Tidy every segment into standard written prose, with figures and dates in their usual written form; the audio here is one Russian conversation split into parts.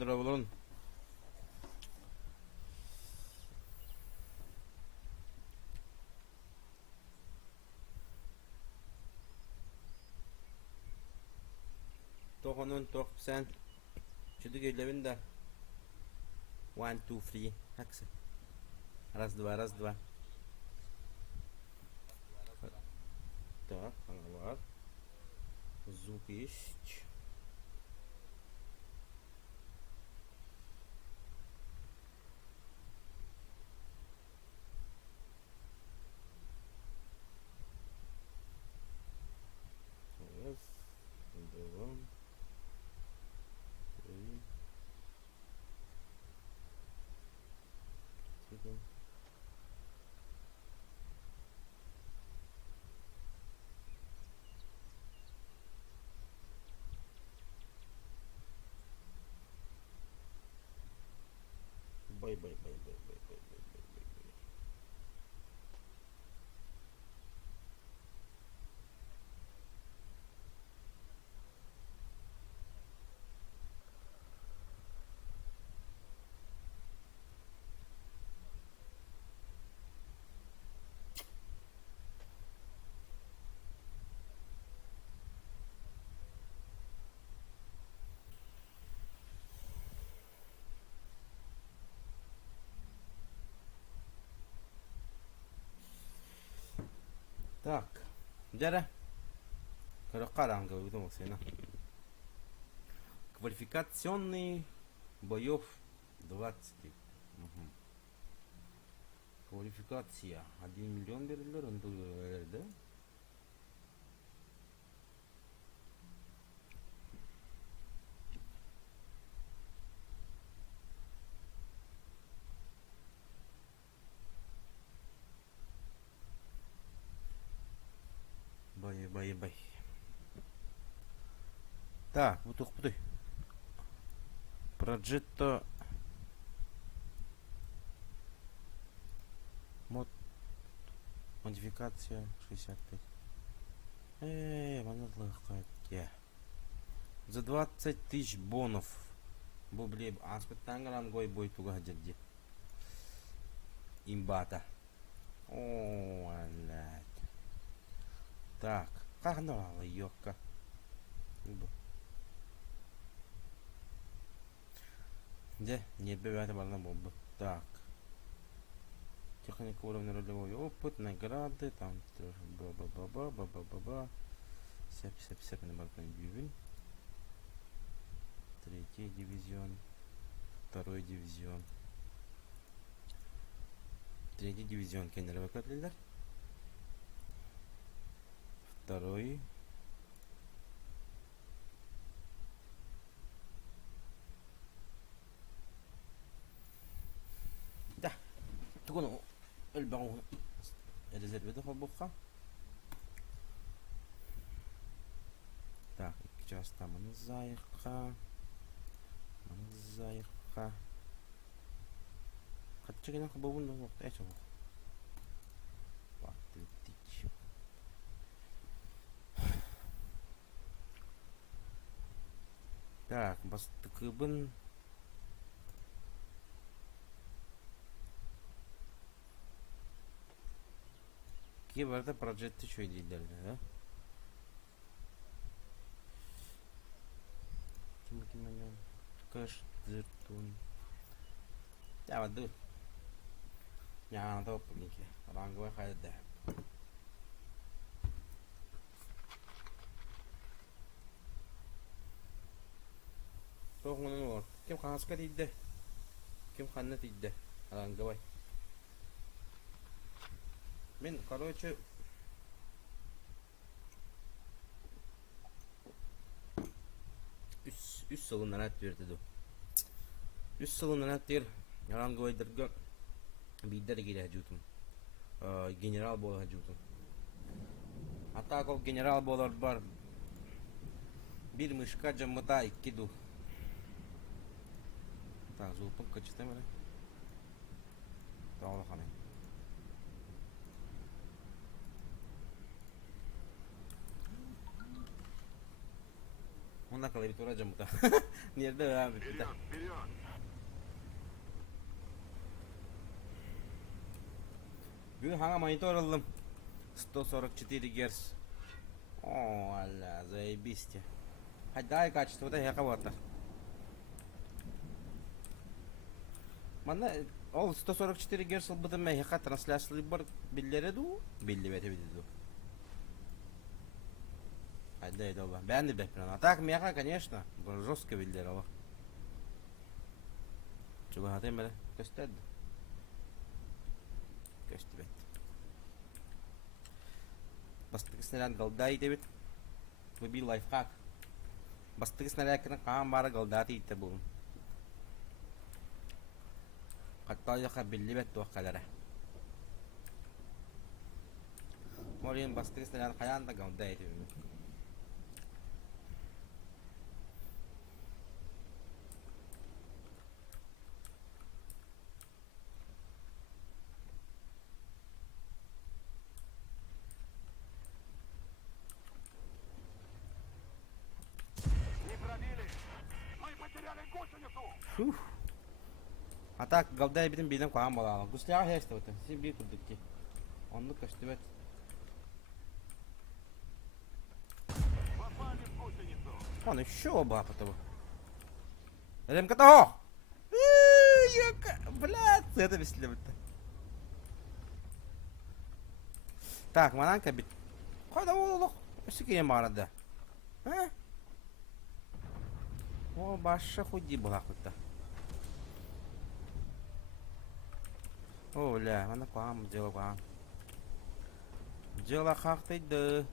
Durabulurun. Tohonun toh sen. Çüdü gelebin de. 1, 2, 3. Haksı. Раз, два, раз, два. Так, var. Звук есть. Раз, два, три, четыре. Бай. Так, Дяра, Каракарам говорю, сына. Квалификационный боев 20. Угу. Квалификация 1 миллион берилер, да? Бай. Так, вот ух ты. Проджетто мод модификация 65. Манатлыхтя. За 20 тысяч бонов. Бубле аспектангран гой бой туга джедди. Имбата. О, блядь. Так, как нала ёкка. Где? Не бывает барна бомба. Так. Техника уровня ролевой опыт, награды, там ба-ба-ба-ба. Сяп на балконе дивизион. 3 дивизион. 2 дивизион. 3 дивизион кеннерге катлилер. 2. Да. Тугону الباقي резерве хоббуха. Так, часто манзайха. Хотя я хоббун но это вот. Патлетич. Так, бастыкыбын Киберде проекты şöyle değiller ya. Kim ben kaç zırtun. Ya dur. Ya top linki. Rang var hayda. Toğunun var. Kim xaska değildi. Kim xanna değildi. Rang var. Ben короче üst salondan at verdi. Üst salondan at der. Yaran goydırga bider gire hajutum. General bol hajutum. Hatta kol general bolar bar. Bir mышка camıda iki du. Так, zulpun kaçtı mı? Tamam hanım. Bana klaviatura camı da. Nerede abi? Bir de. Bugün hangi monitör aldım? 144 Гц. О, аля, заебись. Хоть дай качество-то я кого-то. Мана ол 144 Гц бутын мәхәка трансляциялы бар билләре ду, билли бете биду. Айда дола. Бәнде бәпрән. А так мәхәка, конечно, жестко билләре ала. Чуга хатым беле, көстәд. Көстәд. Бастык снаряд голдай дебит. Выбил лайфхак. Бастык снаряд кына кам бары голдаты итте бу. Катта яка билли бет туаккалара. Морин бастык снаряд каянда голдай дебит. А так голдай битин биден куан болалы. Гусляга хесте вот. Син бир курдукки. Онны көстүбет. Он еще оба потом. РМК-то! Блядь, это весело будет. Так, мананка бит. Кайда болдук? Сикеем барады. А? О, башы худи була кутта. О, ля, мана куам, дела куам. Дела хактайды.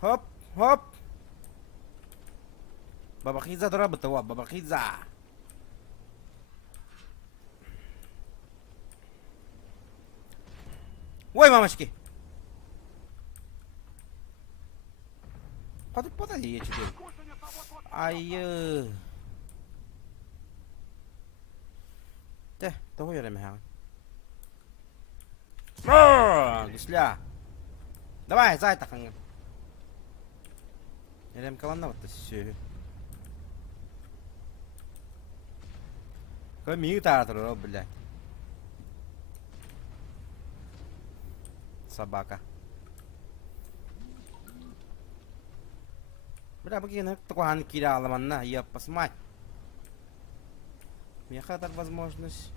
Хоп, хоп. Бабахидза доработа, вот, бабахидза. Ой, мамочки. Подожди, я теперь. Ай. Те, того я ремя. Гусля. Давай, зай так. Рем каланна вот все. Коммутатор, блядь. Собака. Бля, богина, такой кидала манна, я посмать. Меха так возможность.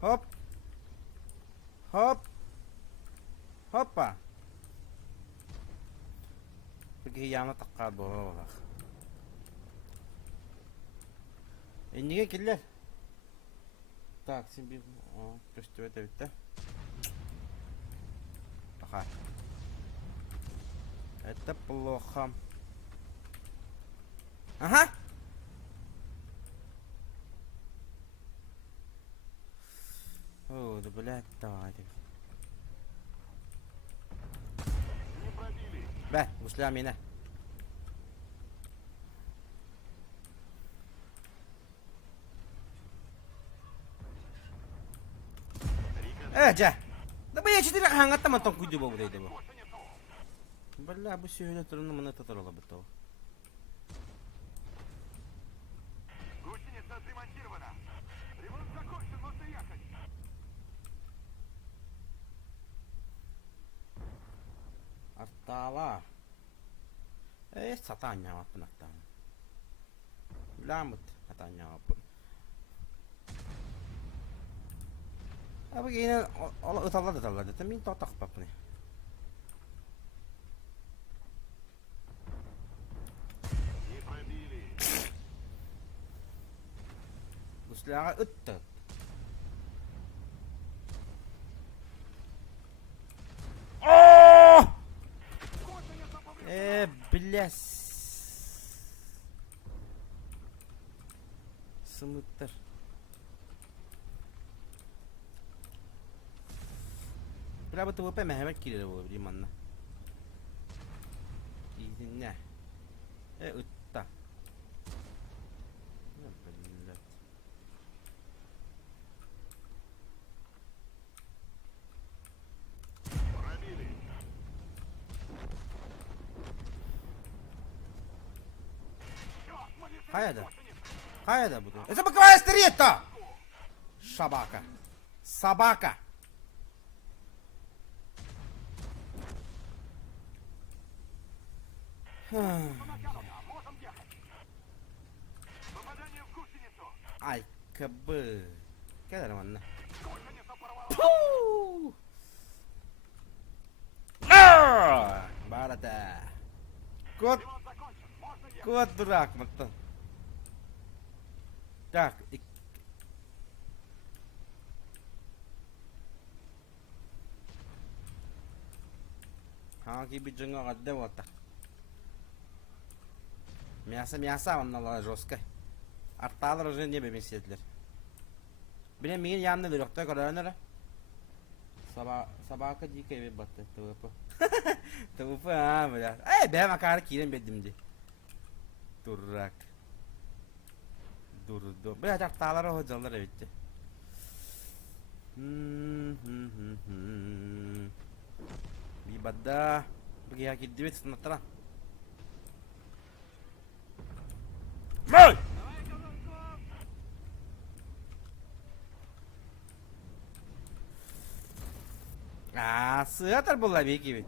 Хоп. Хоп. Хоппа. Богина явно такая была. Индиге киллер. Так, себе. О, что это ведь, да? Ага. Это плохо. Ага. О, да блядь, давай. Бе, гусля меня. Джа. Да я 4 ханgat naman tong kudu ba uday diba? Bala bu siya na turun naman natuturo ba to? Гусеница отремонтирована. Ремонт закончен, можно ехать. Artala. Satanya apa nak tahu? Lamut katanya apa? Apa gini? Allah utaladı. Tapi totak bak ne? Gusляга öttü. Oh! Блядь. Сымыттыр. Бля, bu ТВП Mehmet girer bu limanına. İzinle. Utta. Блядь. Hayda. Hayda bu da. Esa bak var esteriyetta. Şabaka. Sabaka. Можем ехать. Попадание в гусеницу. Ay kabı. Gel anne. Гусеница порвала. Puh! Barada. Kod Ремонт закончен. Можно ехать. kod durak mıttın. Так. Hangi bir cınga kadde olta. Мясо onlarla жестко. Arttalar уже не бемесетler. Bile min yanında yok da kadar sabah ka dikey bir battı tavıpı. Tavıpı ha böyle. Ben makar kiren bedimdi. Durak. Dur. Biraz arttalar o canlar evitti. Bir badda. Bagi hak edip sınatran. May! Sığatar bunlar bir gibi.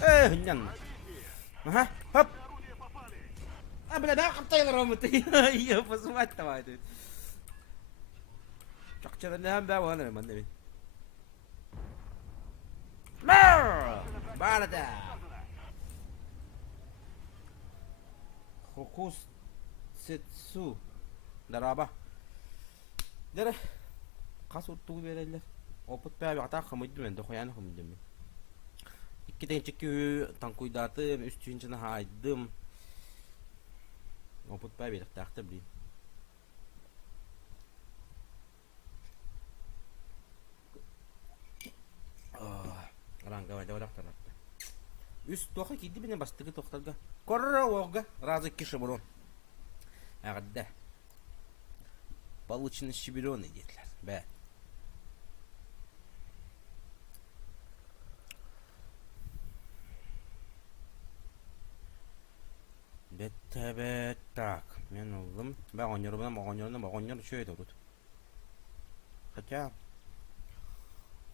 Hünyan. Aha, hop. Орудия попали. Bля, да, kaptaylar robotu. Iya, посмотри, давай ты. Çok çarından ben var ama ne? Barada. Hokus setsu. Daraba. Dere. Kas uttuğu verirler. Oput be abi hata kımıydı ben de koyan kımıydı ben. İki tane çıkıyor tankuydatım üstüncüne haydım. Oput be bir taktı bileyim. Ranga var da orak taraftı. Üst toka gitti beni bastığı toktarga. Korra oğga razı kişi burun. Ağadda. Получено щеберёны dediler. Be. Bette tak. Men oldum. Ben oynuyorum şöyle oldu. Хотя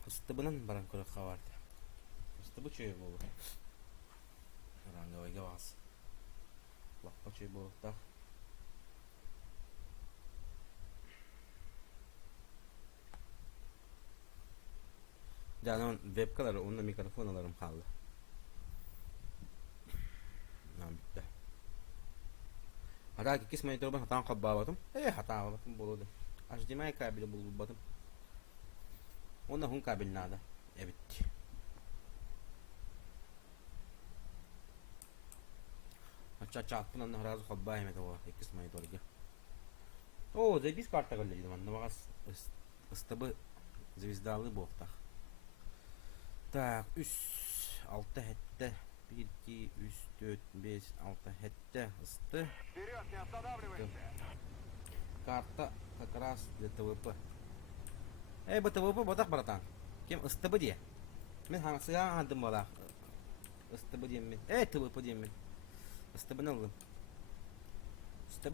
Hıstı baran kırık vardı. Hıstı bu çöğü bu. Ranga gavas. Lappa çöğü bu tak. Canım webkaları onunla mikrofon alırım kaldı. Bitti. Hatta ki kısmı ben hatan kabbabadım. Hata baktım buludu. HDMI kabili bulmadım. Onda hun kabil nada. Evet. Hatta çarpınan da razı kabba hemet o kısmı doğru. O zebis kartta geldi man. Namaz ıstabı звездаlı bokta. Так, 3 6 hette 1 2 3 4 5 6 hette ısıtı. Вперед, не останавливаемся. Kartta как раз для ТВП. Bu ТВП botak baratan. Kim ısıtı diye. Ben hangisi handım bala. Isıtı diyeyim ben. ТВП diyeyim ben. Isıtı ne oldu? Isıtı.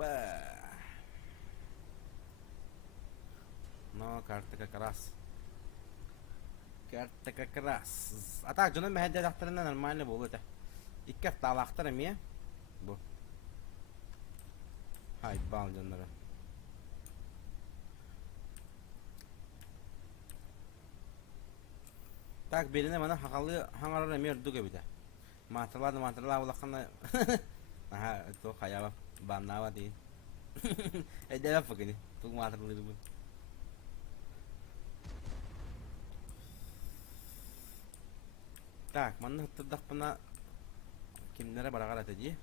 No, kartta как раз. Kartta как раз. Ata canım ben hediye aktarından normalde bu oluyor da. İlk hafta alaktarım ya. Bu. Hay bal canları. Tak birine bana hakalı hangarı emir duge bir de. Matırlar ulakana. Aha itu kaya bana di. Dia apa gini? Tuh matırlar itu. Tak, mana terdak pernah kimlere beragar aja.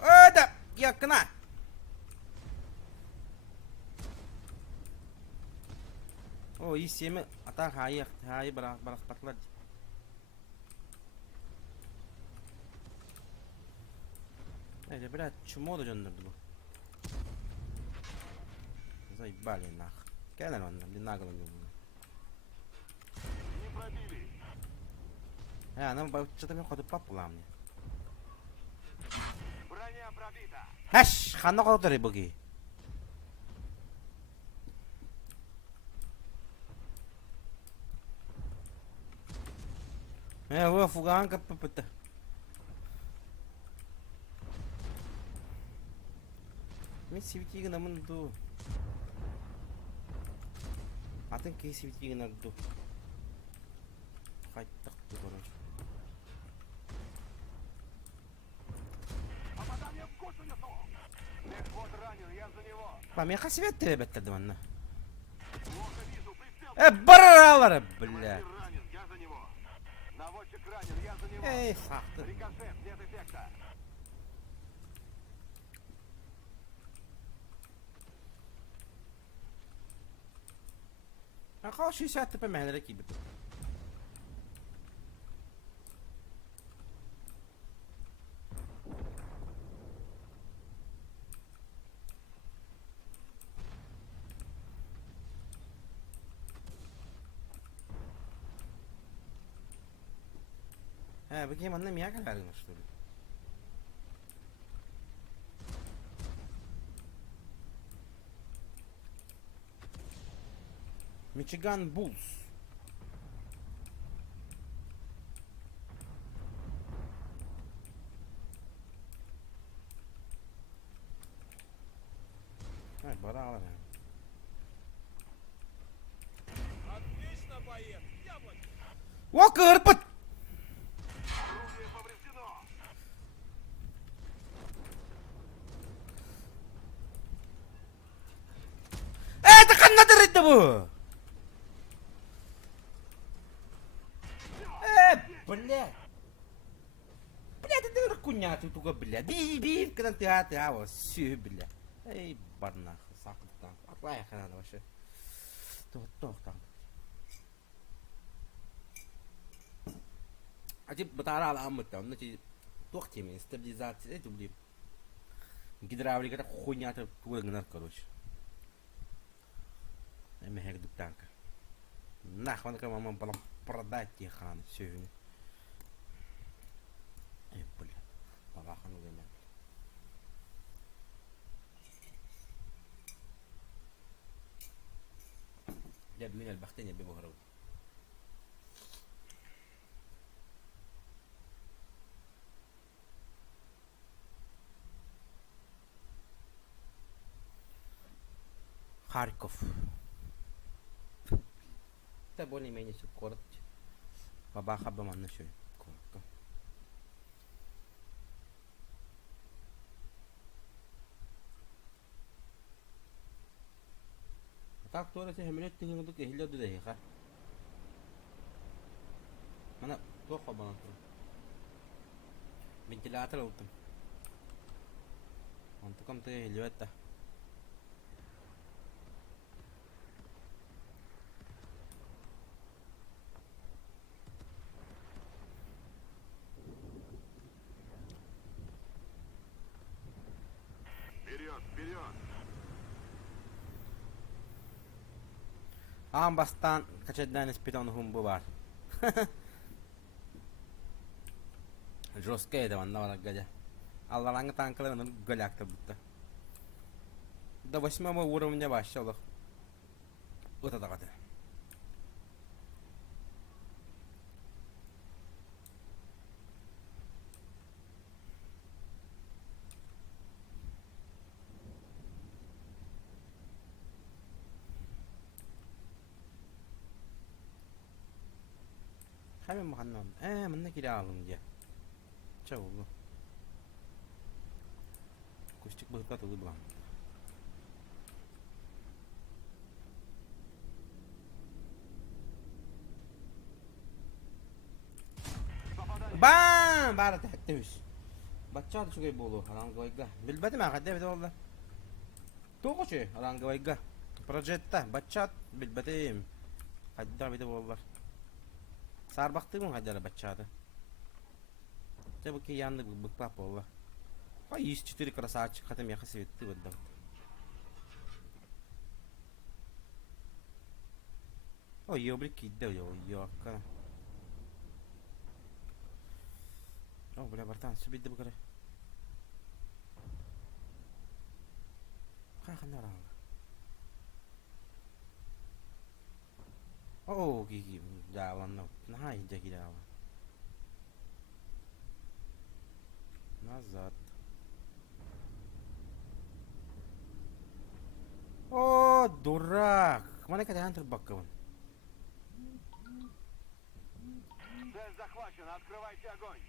Ada, ya kena. Oh, isi mi? Ata hayır barak patlar. Evet, biraz çumo da gönderdi bu. Zay bale nak. Gel lan ondan, bir nagalım bunu. Не пробили. Нам что-то мне ходу папу ламни. пробита. Hash, хана qotary bugi. Wo fugan kapapata. Мен сивитиги намынду. Атын кей сивитиги надду. Хайттақты короче. Попадание в гусеницу. Мехвод ранен, я за него. Мен қасибет тебе беттедім анна. Плохо вижу, прицел. Баралар, бля. Командир ранен, я за него. Наводчик ранен, я за него. Ey, sahtı. Рикошет, нет эффекта. Karşı sattı pe mehlere gibi. Bakayım annem ya kadar almış tabii. Michigan Bulls. Bana alır yani. Отлично, боец. Яблочко. Walker put. Орудие повреждено. Tıkanla dırıttı bu. Бля. Бля, ты дура куня ты туга, бля. Би, когда ты вот все, бля. Эй, барнах, сакт там. Аклая хана вообще. Тох там. А тип батара ala аммы там, значит, тох теме, стабилизация, это, блин. Гидравлика, это хуйня, это туга гнар, короче. Мехек дуптанка. Нахуй, она мама была продать те ханы, все. Бля, балахану гайна. جاب من البختين يبي بهرب. Харьков. Это более-менее все коротко. Бабаха бы man еще коротко. Так тоже себе миллион тысяч дуке хилядо дехиха. Mana toqa bana. Ventilator aldım. Mantıkam da geliyor hatta. Вперед, вперед. Ambastan kaçırdan ispiton humbu var. Жесткая ванна вона гадя. Алларанга танкаларının галякта будто. До 8 уровня başladık. Вот это вот. Hemen makannan. Mınna kira alın diye. Çavullu. Kuşçuk bıhkat olu bulan. Bam! Bara tehdimiş. Bacca da çok iyi bolu. Alan goyga. Bilbedi mi akadde bide oldu. Doğu şey. Alan goyga. Projetta. Bacca bilbedim. Haddar bide bollar. Sar baktı mı haddara baccadı? Tabii ki yandı bıkpap oldu. Ha 104 красавчик хатам я хасветти вот да. О, ёбрик кидда ёка. О, бля, братан, все биде бакара. Ахна раа. О, гиги. Да, ладно. Нахай, иди да. Назад. О, дурак! Mana kadar антр баккаван. Цель захвачена. Открывайте огонь.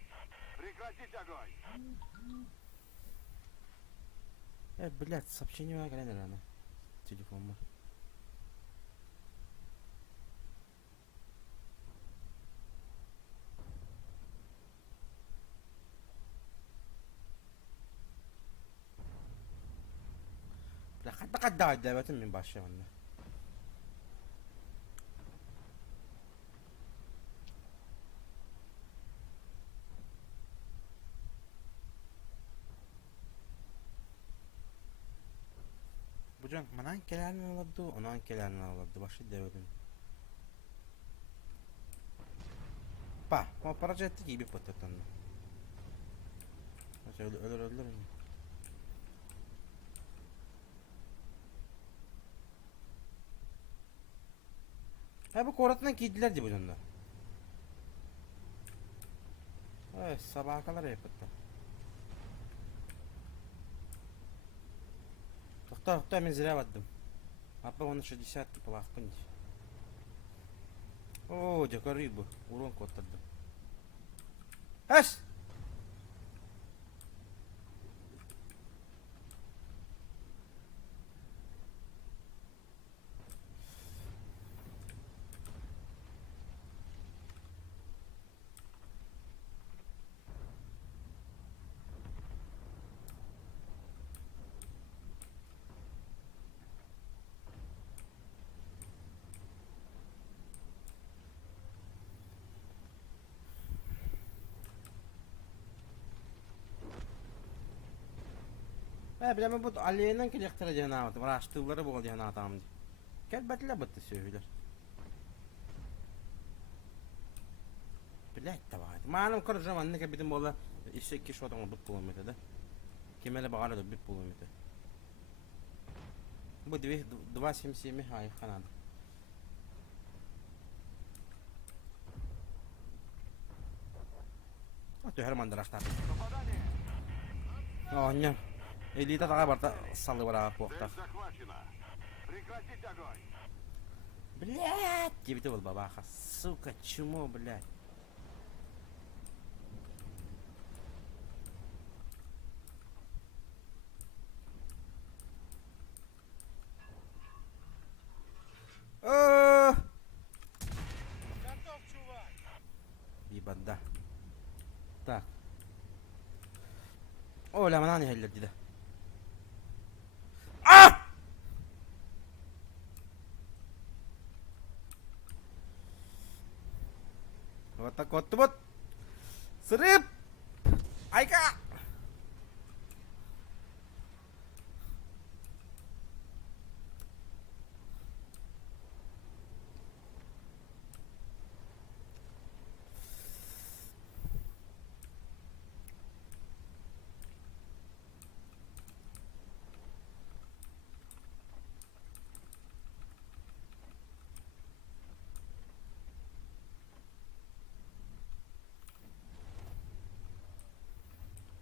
Прекратить огонь. Блядь, сообщение на экране рано. Телефон. Laqad daawatan min başlayanda. Bu can manan kelerini aladı, onan kelerini aladı. Başı devedim. Pa, o projetti gibi patatandı. Ölür. Ha bu koratından giydilerdi bu canlar. Evet, sabaha kadar yapıttı. Кто мен зря отдам. А по на 60 плавкнуть. О, дяка рыба. Урон кот отдам. Аш! Bilmem bu Aliye'nin kilektere cenabı. Araştırıları bu diyen adam. Kelbetler bitti söyler. Bilek de var. Malum karıcam anne ki bizim bola işe ki şu adamı bit bulamaydı da. Kimele bağlı da bit bulamaydı. Bu 2.77 hayır kanadı. Atıyor her mandaraşlar. Oh ne? Элита такая борта салывара похта. Блядь, тебе ты был бабаха, сука, чмо, блядь. Готов, чувак. Ебать, так. О, لا مناني هاللي ده. Вот так вот. Срыв! Айка!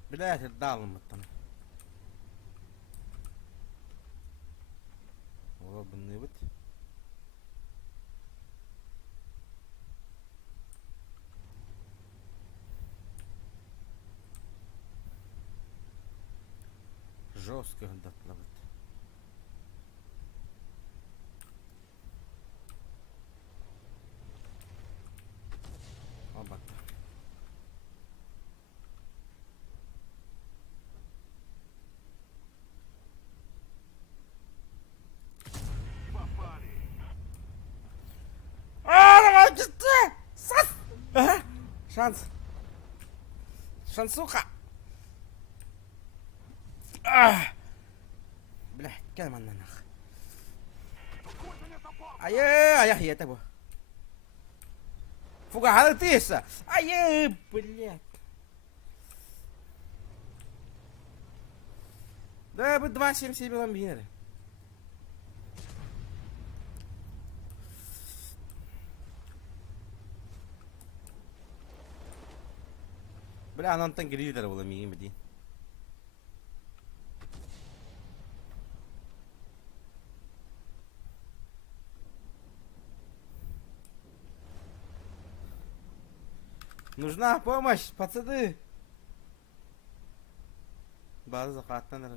Блять, отдал там. Лобный вот. Жестко дотловать. Оба. Шансуха! Бля, кельман на нах. Ай, это было. Фуга, галатиса! Ай, блядь. Да, бы 2.77 ламбинеры. Бля, анантан грилдер болом iyi mi diyeyim. Нужна помощь, пацаны! Bazı zakatlanır.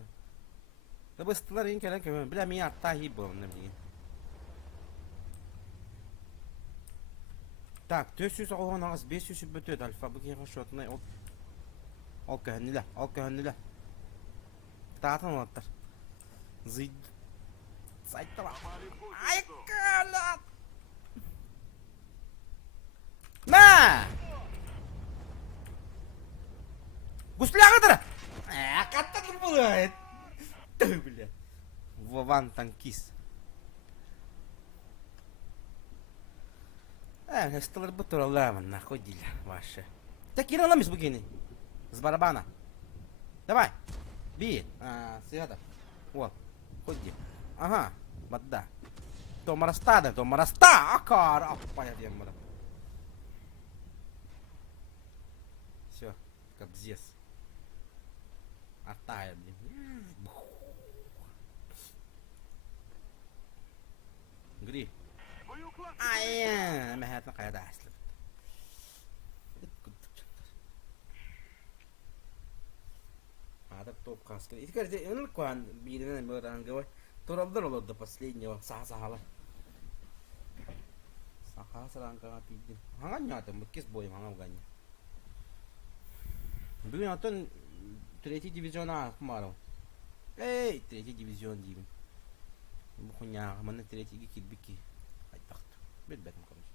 Da bu sıtılar in kelen kömür. Bile mi hatta iyi bu ne bileyim. Так, 400 olğan ağız 500 bötüyor alfa bu kere şotuna ol. Al köhünlüle, al köhünlüle. Dağıtın olatlar. Zıyd. Saytta bak. Ay kala. Ma! Gusлягаdır. Kattadır bu gayet. Bile. Vovan tankis. Столар бутурлава, находили ваши. Так и наломись букини. С барабана. Давай. Бей. Света. Вот. Ходи. Ага. Вода. Томараста, томараста. Акар. Апа, я демора. Все. Как здесь. Атая, блин. Гри. Ay, mehatna kayada aslı. Ada топ kaskı. İtkar de onun kuan birine böyle angava. Torallar oldu последнего. Sağ-sağla. Sağ-sağla pidin. Hangi nyata bu kez boyum hangi ganya. Bugün atın 3. divizyona kumarım. Ey 3. divizyon diyeyim. Bu konya mana 3. kilbiki. Бедбетом, короче.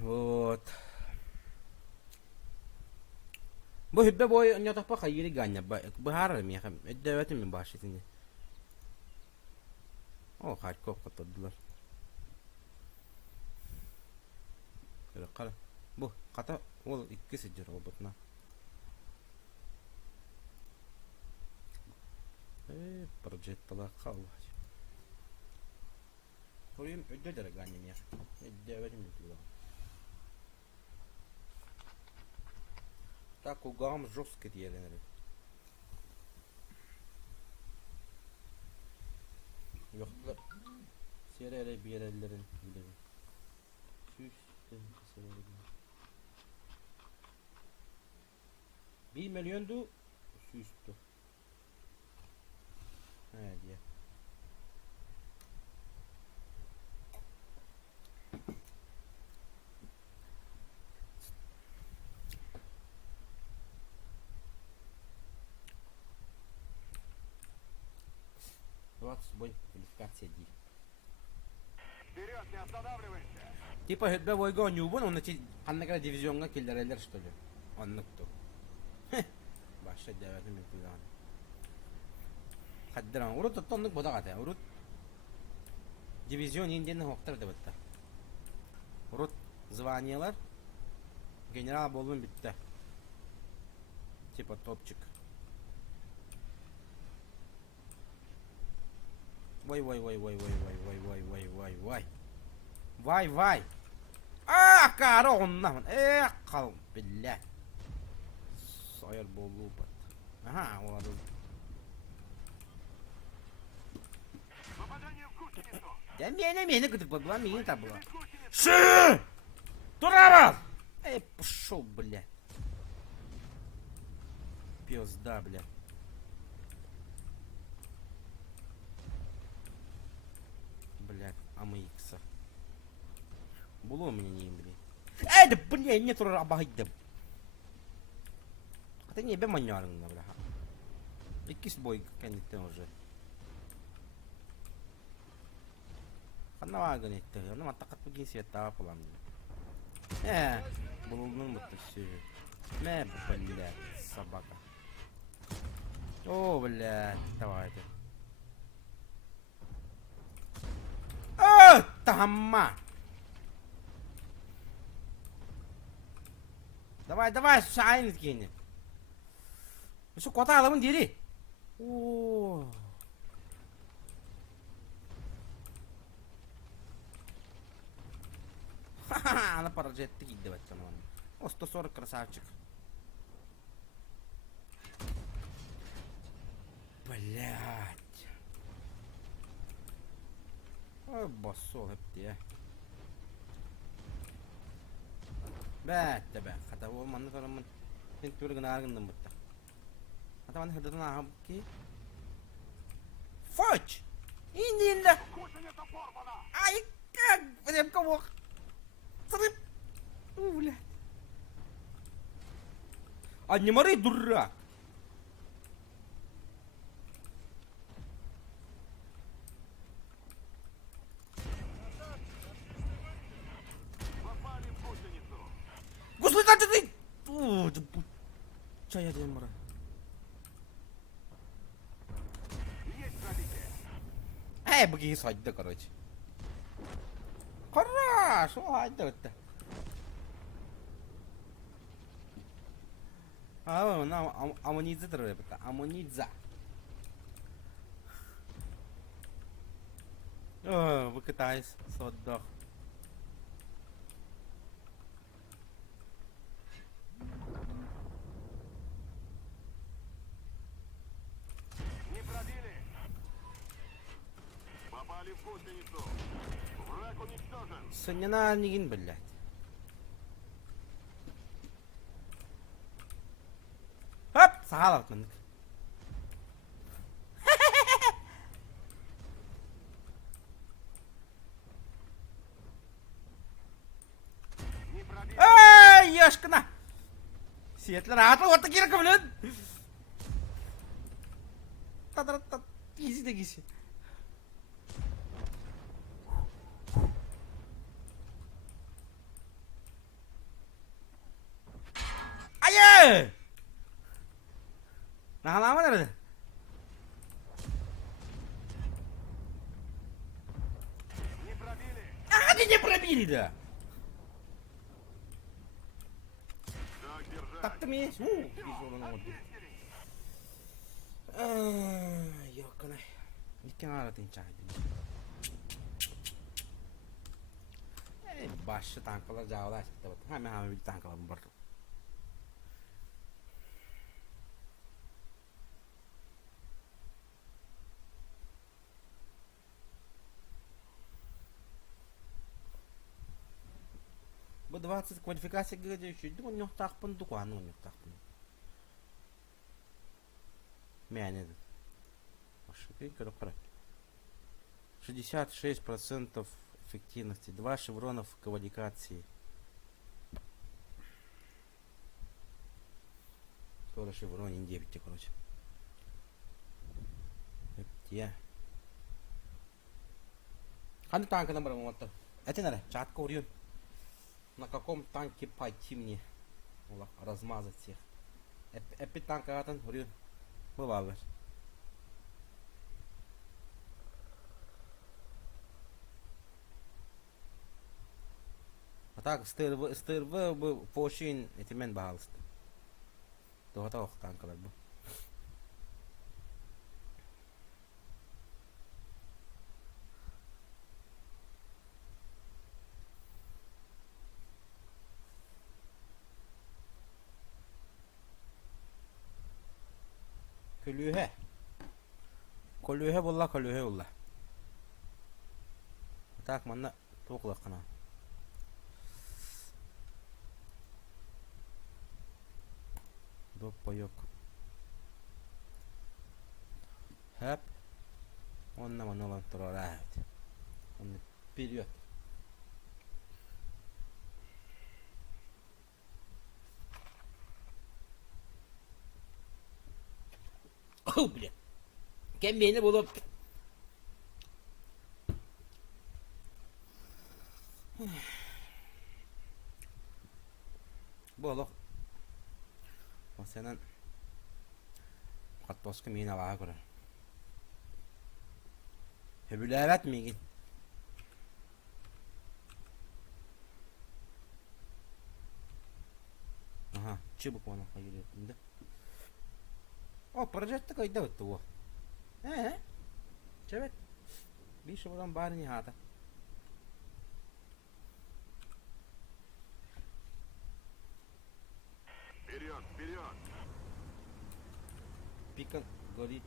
Вот. Bu hübbe boy nyatak pa kayiri ganya bu harım ya hem devletin mi başlatınca. O kaç kop katladılar. Şöyle kal. Bu kata ol ikisi jir robotna. Projettalar kaldı. Koyayım ödde de ganyan ya. Devletin mi tuğla. Так угам жестко диyelenir. Yoksa serere bir yerlerin bilir. Süsten serere. 1 milyondu süstü. He diye. Бой квалификация ди. Вперед, не останавливайся! Типа hübbe boyga oynuyubun onu annekara divizyonga killerler işte öyle. Anlıktı. Başta devletin mülküden. Kadran urut tutanlık boda kata. Urut divizyon indiğinde hoktar da bitti. Urut званиялар general bolun bitti. Типа topçuk. Vay vay vay vay vay vay vay vay vay vay vay. Vay vay. Kara ondan. Kal billah. Sayar bolluğu bat. Aha o adam. Demeyene meyene gıdık bak lan meyene tabi lan. Şı! Duramaz! Пошел, блядь. Пизда, блядь. Блядь, АМХ. Было у меня не, блядь. Да, блядь, нет, обойдем. Хотя не бе маньярно, блядь. Якийсь бой, конечно, уже. Kanavaga netti. Onu matakat bu cinsiyette falan. Bulunur mu все? Не, блядь, собака. О, блядь, давай ты. Тамма. Давай, давай, шайн кинь. Şu kota adamın diri. Oo. Она параджетти gitti bak canım. O 140 красавчик. Bossol hep diye. Bätte be. Hata o manna soramın. Sen türgün argındım butta. Hata bana hırdatın aham ki. Foç! İndiğinde. Гусеница порвана! Ay как! Прям комок. Срыв. Блядь. А не мори, дурак! Попали в гусеницу! Господи, да ты! О, да чай я тебе мора. Есть пробитие! Быги садда, короче. Хорошо, hadi ötte. На амуниза треба, амуниза. Выкатаюсь, сотдох. Не пробили! Попали в гусеницу! Враг уничтожен! Сынена нигин, блядь. Хоп, сахал atlandık. Не пробили! Ey aşkına. Siyetler rahatla orta geri kabulün. Tat. Giysi de giysi. Ayı! Nah lama nerede? Не пробили! Hadi ne pробили да? Так держать! Taktım iyi. Bir sorun oldu. Yok kanay. Dikken aratın çaydı. Başlı tankalar cavada açıkta bak. Hemen bir tankalar bu barı. Bu 20 квалификация görüyordu. Bu yok takpın dukanı yok takpın. Мянет. Ошибки, короче. 66% эффективности. 2 шеврона в квалификации. Скоро шевронин 9, короче. Где? Ханды танка набрал вот. Это надо, чатка урьон. На каком танке пойти мне? Размазать всех. Эпи танка атан урьон. Бывает. А так стырвы бы пошин этимен bağlısın. Doğata ok tankalar bu. Kölühe. Kölühe bulla kölühe bulla. Tak manna tokla kana. Допа yok. Hep. Onunla bana olan durar evet. Onu biliyor. Oh bile. Kim beni bulup. Bolok. O senin katboskı miyine vağa göre. Hebüle evet mi git? Aha, çubuk bana geliyor şimdi. O projetti kaydı bitti bu. Evet. Bir şey buradan bari nihata. Вперед, вперед! Пикан горит.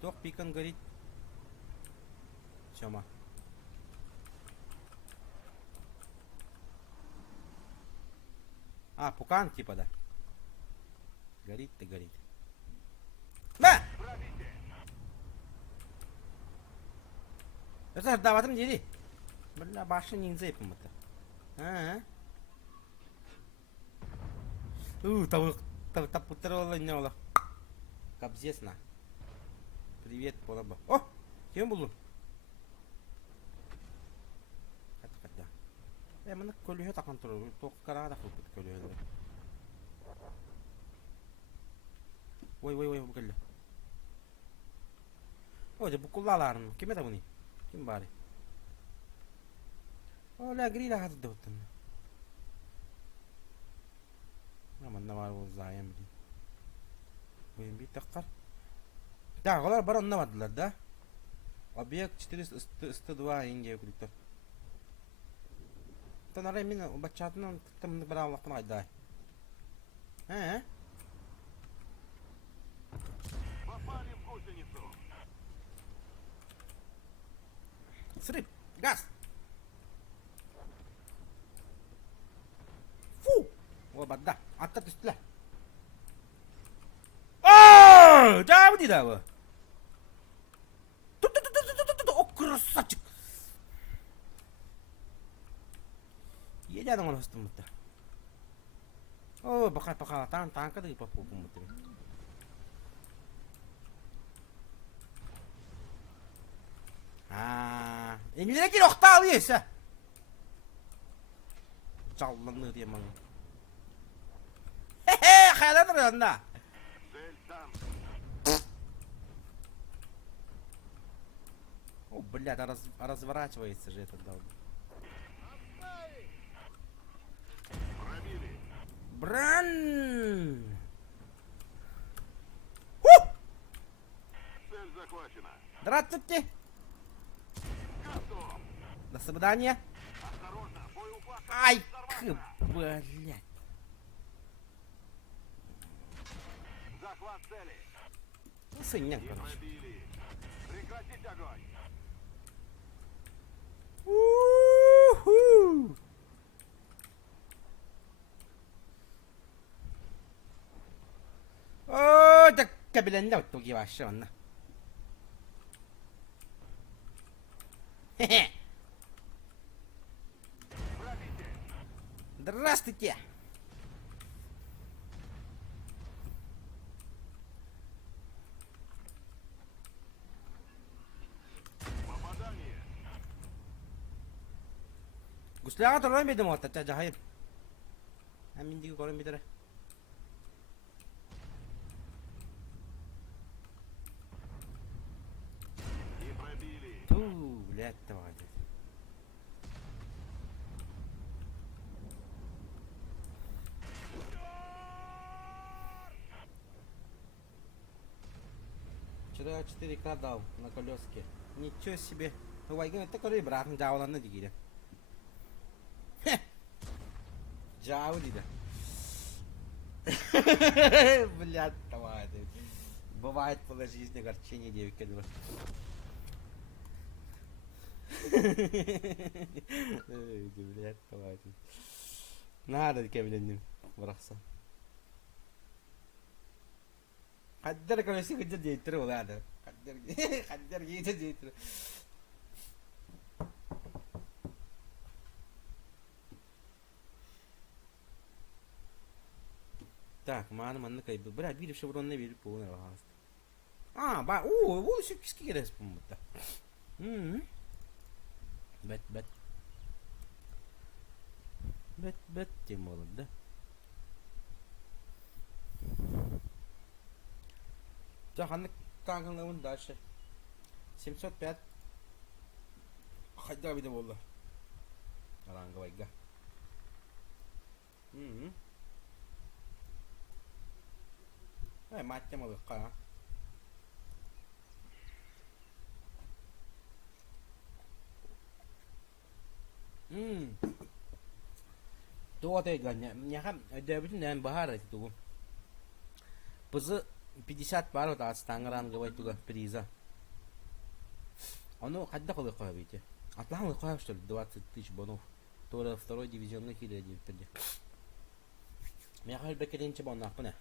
Тох пикан горит. Тёма. А, пукан типа, да. Горит-то горит. Да! Это ж даватым деди. Бля, башы ниндзя yapımıdır. Ha? Tavuk taputları ola ne ola. Кобзец на. Привет, полаба. О! Кем buldun? Hadi. Мына көлühe takın тұру. Тоқ қараға да қылып көлühe. Ой, bu келді. Ой, bu kullalarım. Kime de bunu? Kim bari? Ola gri rahat da ottun. Aman ne var o zayen bilin. Oyun bir takkar. Da olar bar anlamadılar da. Объект 402 инге күлүктөр. Танары мен бачатынан тымны бир аллакын айдай. Попали в гусеницу. Срыв! Газ! Фу! О, бадда. Атта түстілер. Ааа! Жабы дейді абы. О, красавчик! Еле адам орастым бұтты. О, бақай, танка да ипап бұлпым бұтты. Емелерек ел оқта алы есі. Жалланы дейм алы. Хе-хе, қайладыр анда. Цель там. О, блядь, разворачивается же этот долг. Пробили. Бран! Цель захвачена. Здравствуйте! Готов. До свидания! Осторожно, боеупасно. Ай, блядь! Захват цели. Ну, сыняк, И короче. пробили. Прекратить огонь. У-ху! О, так кабелен вот туги ваши, он. Хе-хе! Пробите. Здравствуйте! Попадание. Гусляга торон бедем вот, та жахайым. Аминдиги корон бедере. И пробили. Ту, блядь, давай. Вчера 4К дал на колеске. Ничего себе. Вайган это корей брат, джао на дигире. Джао дида. Блядь, давай. Бывает по жизни огорчение девки два. Блядь, давай. Надо кабелен быракса. Хаддар колеси гыжа дейтир олады. Хаддар гейте дейтир. Так, манны кайбы. Бля, бир шевронна берип болуна багас. Ол еще писки керес бумда. Бет тем болот да. Жаханны таңгылын дальше. 705. Хайда биде болду. Аранга байга. Ай, матча малыкка. То ты гоня. Няха, дебютин дан бахар эту. Пызы 50 пар вот от стангаранга туга приза. Оно когда колы коебите? Атлан коеб что ли? 20 тысяч бонов. Тоже второй дивизионный кидает впереди. Мехал бекеринче боннах bu ne?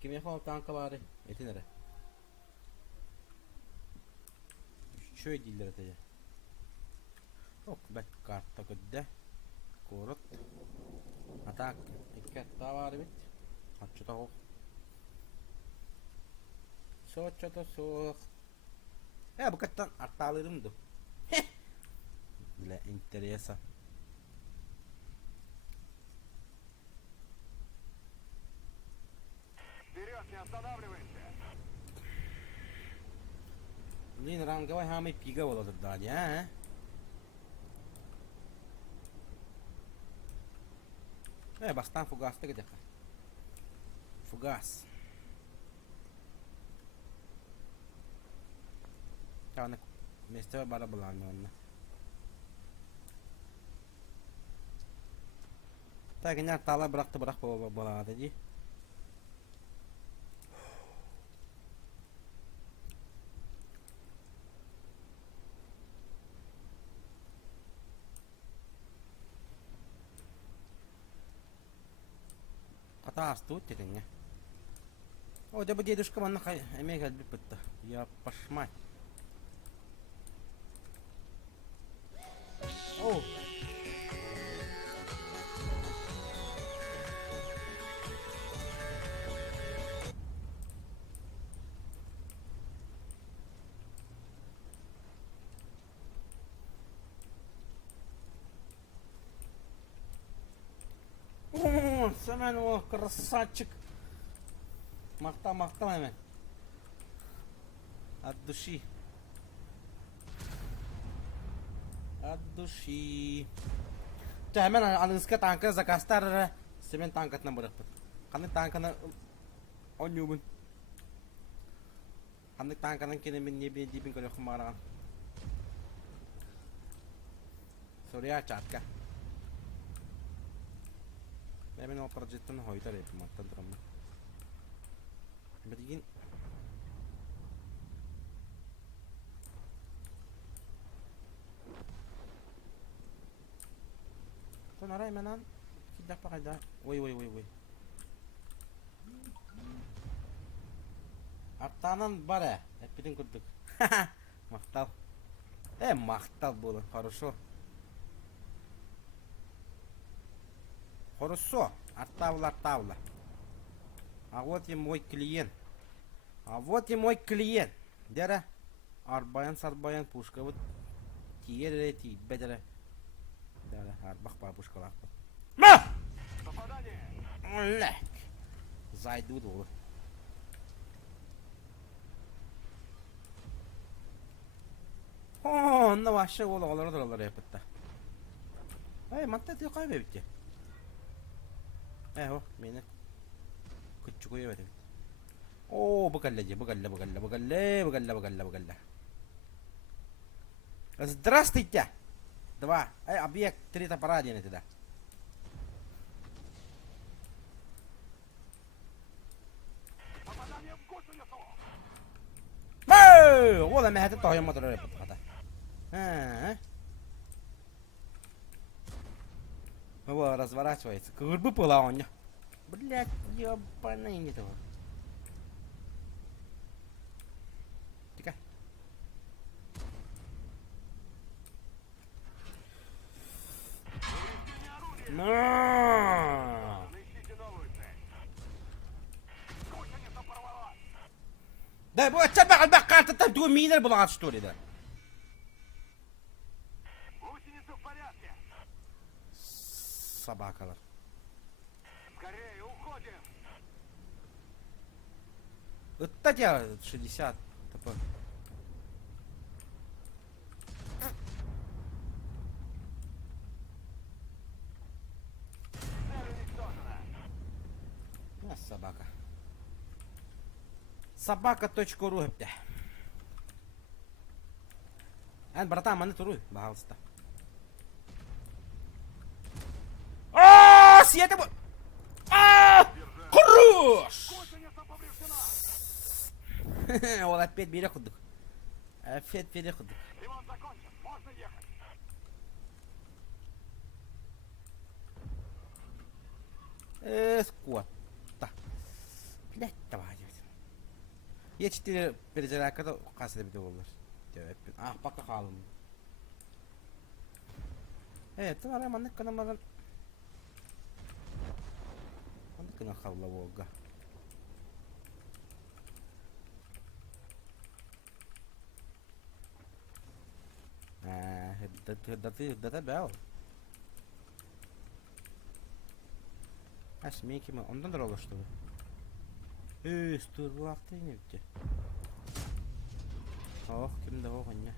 Kim yapalım tanka bari? Eti nere? Şöyle değiller etece. Yok bet kartta güdde. Korut. Atak. İki hatta var bit. Açı da hoş. Soğuk da soğuk. Bu kattan artalırımdı. Bile interesa. Вперед, не останавливаемся! Блин, ранговая хами пига была тут дали, а? Bastan fugas da gidecek. Fugas. Tamam, mesteve bara bulandı onunla. Takiler tala bıraktı bırak baba dedi. Катас тут теперь. О, да бы дедушка вон нахай, эмега бипытта. Я пошмать. О! О, Семен, о, красавчик. Мактал hemen. От души. От души. Hemen alınızka tankı zakastar Semen tankatına bırakıp. Kanı tankını oynuyor. Kanı tankının kendimi ne bir dibin kalıyor kumaran. Soruya çatka. Hemen o projetten hoytar yapmaktan duramam. Bergin. Ito na rin manan. Kidak pa kada. Uy. Артанан bare. Hepinin kurduk. Мактал. Мактал было. Хорошо. Хорошо. Артавла. А вот и мой клиент. Дера. Арбаян пушка. Вот. Тиерети. Бедere. Дера. Арбах пушка лапа. Попадание! Лек. Зайду долу. О, на ваше олар yapıttı. Mantığı kaybetti. О, beni küçük koyamadım. Oo, bagallacı, bagalla. Здравствуйте! Два. Объект 3 топора один туда. Попадание в гусеницу! Ола мен хатып тойын мотор yapıp hata. Его разворачивается. Курбы пыла он. Блять, ёбаный не того. Тика. Но! Ищите новую цель! Гусеница порвалась! Да, تبع البقعة تبدو مين البلاط شتوري ده. Гусеница в порядке! Собакалар. Скорее, уходим! Это тебя 60 топор. Цель уничтожена! Собака. Собака.ру hepte. Братан, маны туруй, пожалуйста. Съеда бы! Хорош! Гусеница повреждена! Он опять берег. Фет переходу. Ремонт закончен. Можно ехать. Скотта. Блять, давай. Е4 перезарядкада касыр бите болар. Ah baka kalın. Evet, var ama ne kadar magan. Ne kadar kavla volga. Hıddatı bel. Asmi kimi ondan da oluştu. Dur bu vakti ne bitti? Oh kimde o ya?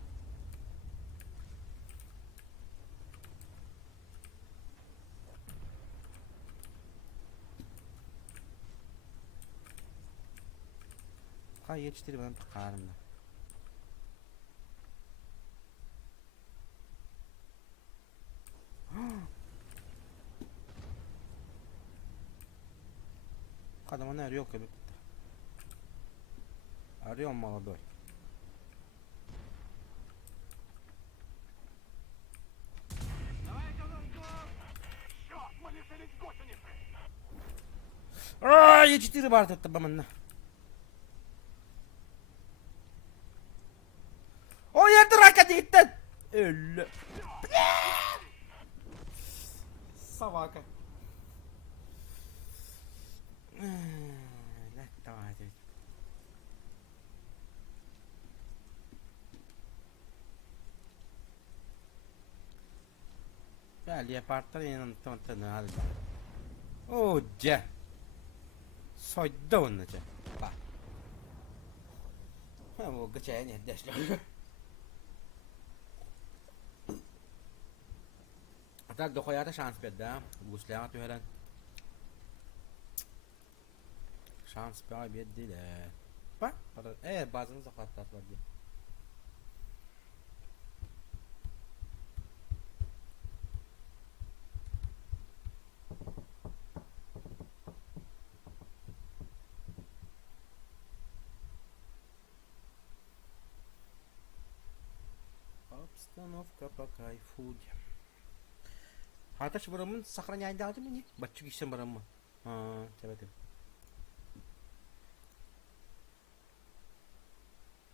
Kay geçtir ben tıkarımda. Kadama ne arıyor ki? Arıyor молодой. Давайте в дом! Черт, мы лишились гусеницы! Aa, Ye4 var tuttu bana. O yerde raket gittin. Öldü. Savaka. Ne tamam. Belli apartlar yanım tontunu aldı. Oh ce. Soydu onu ce. Bak. Ha bu gıçaya ne deşler. Atak da koyata şans verdi ha. Gusleyan tüheren. Şans verdi de. Bak. Bazını zakatlar var diye. Обстановка по кайфу. Хаташ барамын сохранять дадым мне. Бачук ишем барамын. Тебе.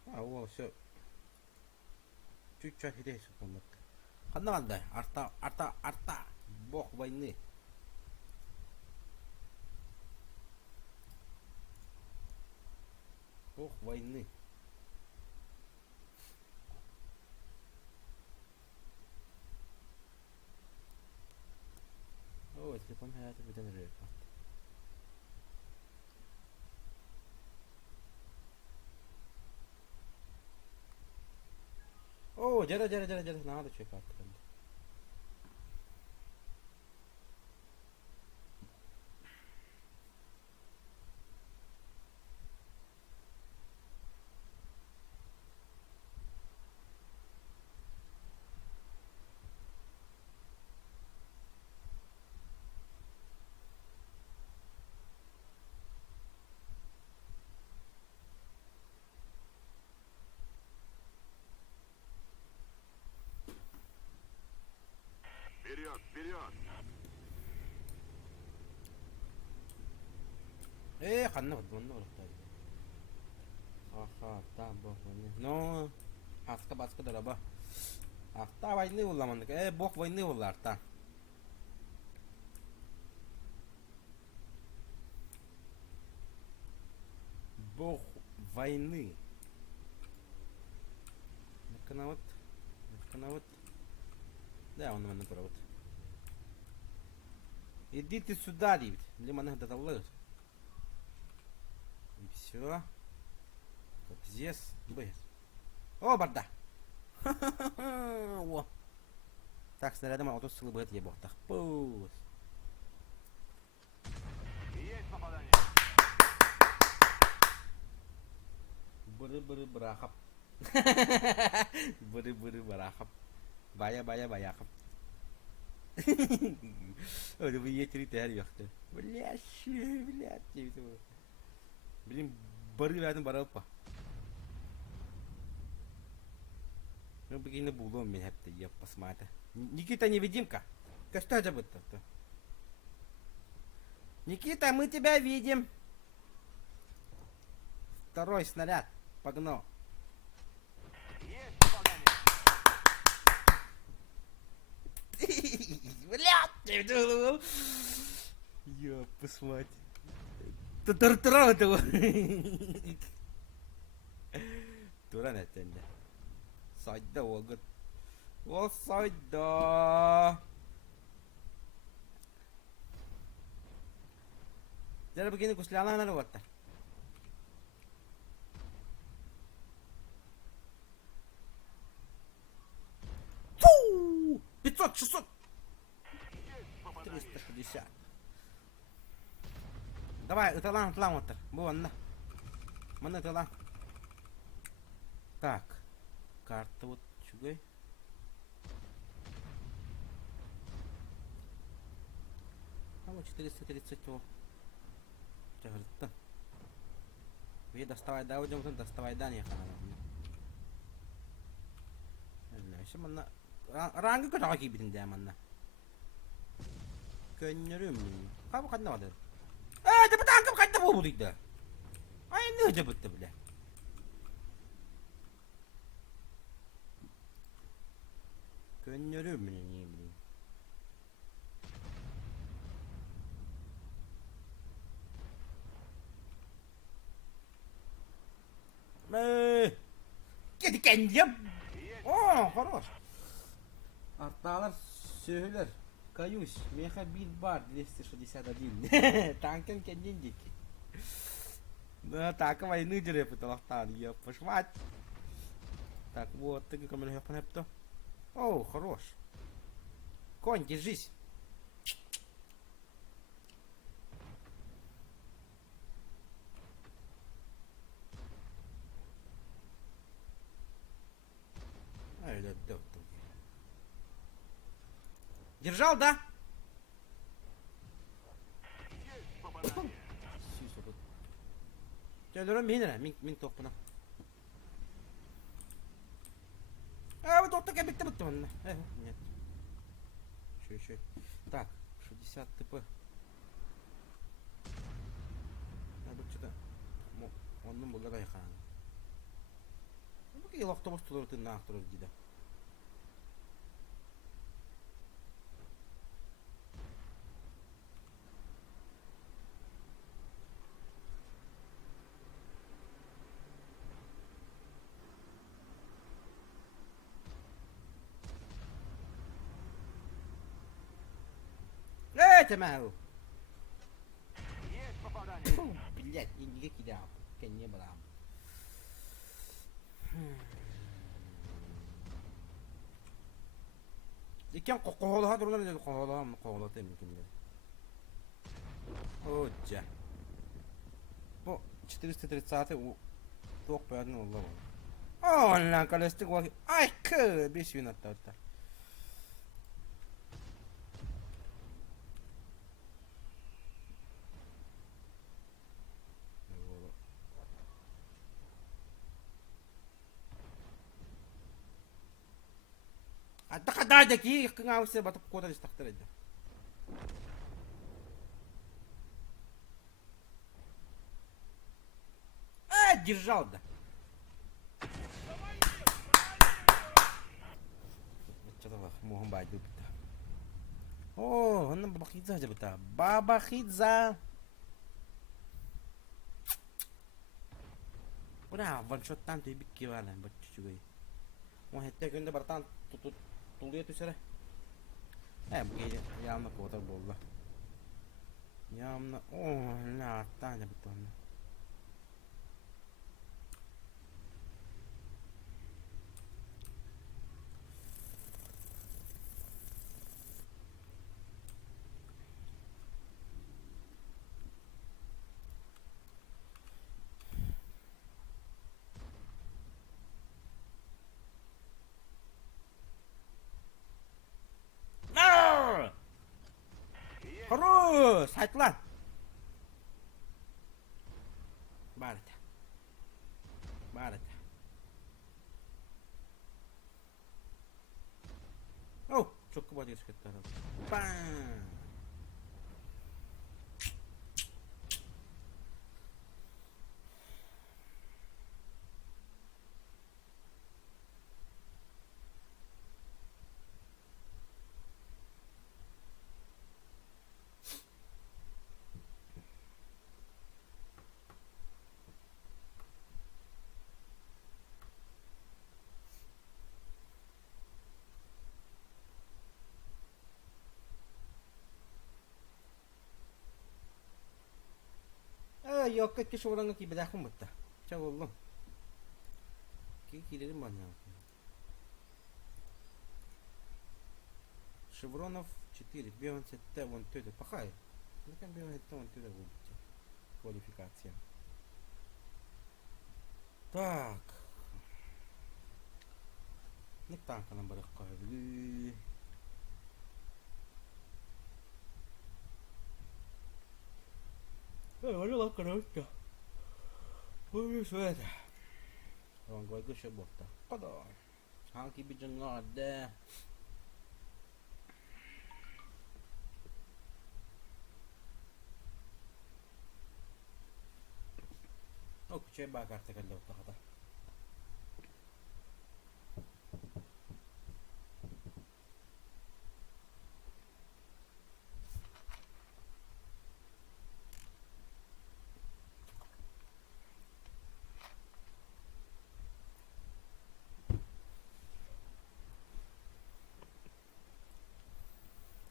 О, всё. Чуть-чуть хидей сукмак. Ханнада, арта. Бог войны. Бог войны. Telefon hayatı birden arıyor. Jara. Ne oldu çöp attı bende. Вперед! Kanna bunu orada. Tamam no. Başka da araba. Hatta vayını bulamadık. Bok vayını bullar ta. Бог войны. Ну-ка вот. Да, он меня провод. Иди ты сюда, Ливит. Лимон это талыр. И все. Капзес. Бэс. О, барда. Во. Так, снарядом аутосылы будет ебок. Так, пусть. Есть попадание! Bırı bırakıp. Bırı bırakıp. Baya kap. Öyle bir yeteri değer yoktu. Блядь. Блин, bırı verdim bırakıp. Ну, begini buldum ben hep de yapmasım hadi. Никита, невидимка. Что это будет? Никита, мы тебя видим. Второй снаряд. Погнал. Есть попадание. Блядь, ты думал? Ёпас мать. Тартарау этого. Туран этенде. Сайда олгут. Ол сайда. Жара begini kuslana ne oldu? Фу! 500, 600, Есть попадание. 360. Давай, ыталан отыр. Bu anla. Mana ыталан. Так. Карта вот чугай. А вот 430 о. Чагыртты. Бе доставай да өдөн доставай да не хана. Нәшә мына ранги көтәгә кибин дә мына. Көннөрүм. Кабы кандай барды? Де бу танкым кайда булды диде. Ай не де бутты белә. Көннөрүм менә не билем. Gidi kendim. О, хорош. Арталар сөйлер. Каюсь, меха бит бар 261. Танком кендик. Да, так войны дире пыталахтан, я пошмать. Так, вот, ты как меня понепто. О, хорош. Конь, держись. Держал, да? Есть попадание. Дөрөм мин топына. А, вот так битте битте онна. Нет. Еще. Так, 60 ТП. Надо что-то онның булган айхан. Bu ki автобус турды нахтыр диде. Тэмэу. Есть попадание. Блять, я не кидал. Не брал. Икен коголга дурлар dedi коголга mümkün. Hoca. Bu 430 o çok beğendim vallahi. Oh lan kalestik var. Ay kı bir şey natta hatta. Ada kadar da ki kıngav se batıp koda istaktar edin. Держал да. Что-то могу байду бита. О, он бабахидза же бита. Бабахидза. Ура, ваншоттан түйбік кевалан бат чугай. Он хетте күнде бартан тулуя түсере. Bu gece yağmla koda boldu. Yağmla, ne attan ya bitti onu. Harus, hadi lan. Barat. geçketler. Bam! Yok ki şu oranı ki bir dakika mı bitti? Çak oğlum. Ki gidelim bana. Шевронов 4, Беван 7, вон тётя, пахай. Ну как Беван 7, вон тётя будет. Квалификация. Так. Не танка нам барах кайбы. Валю лак короче. Ой, что это? Он говорит, что борта. Куда? Ханки биджан ладе. Okçuya bak artık elde otakada.